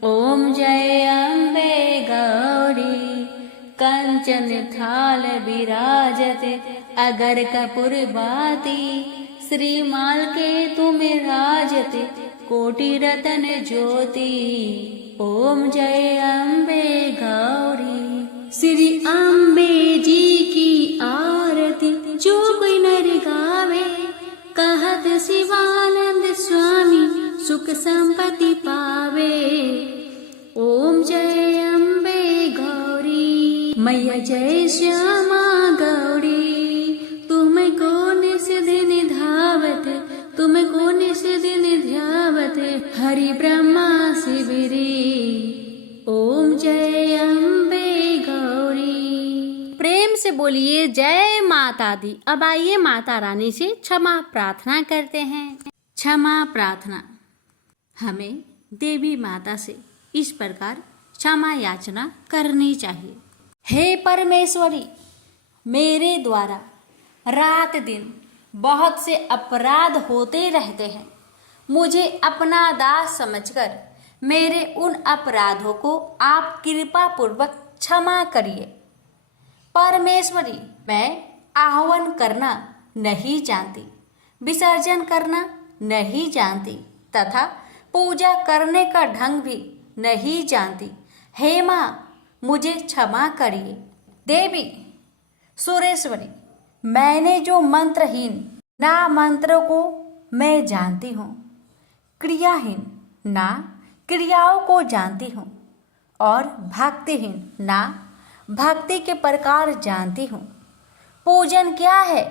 ओम जय अम्बे गौरी कंचन थाल विराजत अगर कपूर बाती श्रीमाल के तुम राजत कोटि रतन ज्योति ओम जय अम्बे गौरी श्री अम्बे जी की आरती जो कोई नर गावे कहत शिवानंद स्वामी सुख संपत्ति पावे ओम जय अम्बे गौरी मैया जय श्यामा गौरी तुम को निस दिन धावत तुम को निस दिन ध्यावत हरि ब्रह्मा शिविरी ओम जय अम्बे गौरी। प्रेम से बोलिए जय माता दी। अब आइए माता रानी से क्षमा प्रार्थना करते हैं। क्षमा प्रार्थना। हमें देवी माता से इस प्रकार क्षमा याचना करनी चाहिए। हे परमेश्वरी, मेरे द्वारा रात दिन बहुत से अपराध होते रहते हैं। मुझे अपना दास समझकर मेरे उन अपराधों को आप कृपा पूर्वक क्षमा करिए। परमेश्वरी, मैं आह्वान करना नहीं जानती, विसर्जन करना नहीं जानती तथा पूजा करने का ढंग भी नहीं जानती। हे माँ, मुझे क्षमा करिए। देवी सुरेश्वरी, मैंने जो मंत्रहीन ना मंत्रों को मैं जानती हूँ, क्रियाहीन ना क्रियाओं को जानती हूँ और भक्तिहीन ना भक्ति के प्रकार जानती हूँ। पूजन क्या है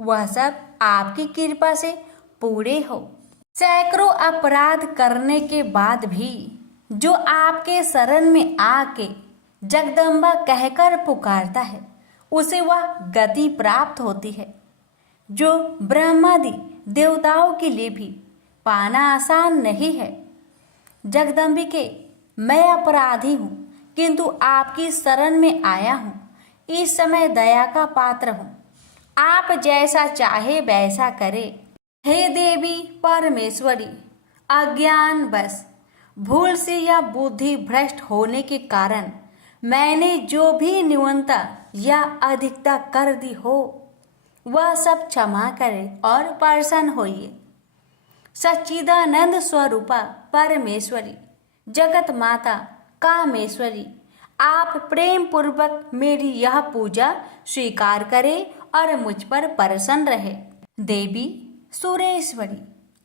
वह सब आपकी कृपा से पूरे हो। सैकड़ों अपराध करने के बाद भी जो आपके शरण में आके जगदम्बा कहकर पुकारता है उसे वह गति प्राप्त होती है जो ब्रह्मादि देवताओं के लिए भी पाना आसान नहीं है। जगदम्बिके, मैं अपराधी हूँ किंतु आपकी शरण में आया हूँ। इस समय दया का पात्र हूँ, आप जैसा चाहे वैसा करे। हे देवी परमेश्वरी, अज्ञान बस भूल से या बुद्धि भ्रष्ट होने के कारण मैंने जो भी न्यूनता या अधिकता कर दी हो वह सब क्षमा करे और प्रसन्न होइए। सच्चिदानंद स्वरूपा परमेश्वरी, जगत माता कामेश्वरी, आप प्रेम पूर्वक मेरी यह पूजा स्वीकार करें और मुझ पर प्रसन्न रहे। देवी सुरेश्वरी,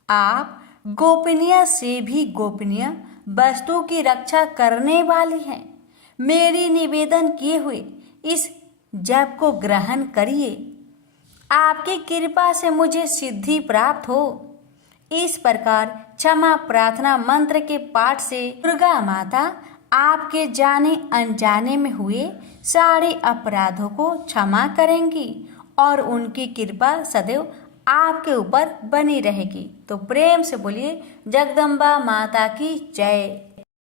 आप गोपनीय से भी गोपनीय वस्तु की रक्षा करने वाली हैं। मेरी निवेदन किए हुए इस जप को ग्रहण करिए। आपकी कृपा से मुझे सिद्धि प्राप्त हो। इस प्रकार क्षमा प्रार्थना मंत्र के पाठ से दुर्गा माता आपके जाने अनजाने में हुए सारे अपराधों को क्षमा करेंगी और उनकी कृपा सदैव आपके ऊपर बनी रहेगी। तो प्रेम से बोलिए जगदम्बा माता की जय।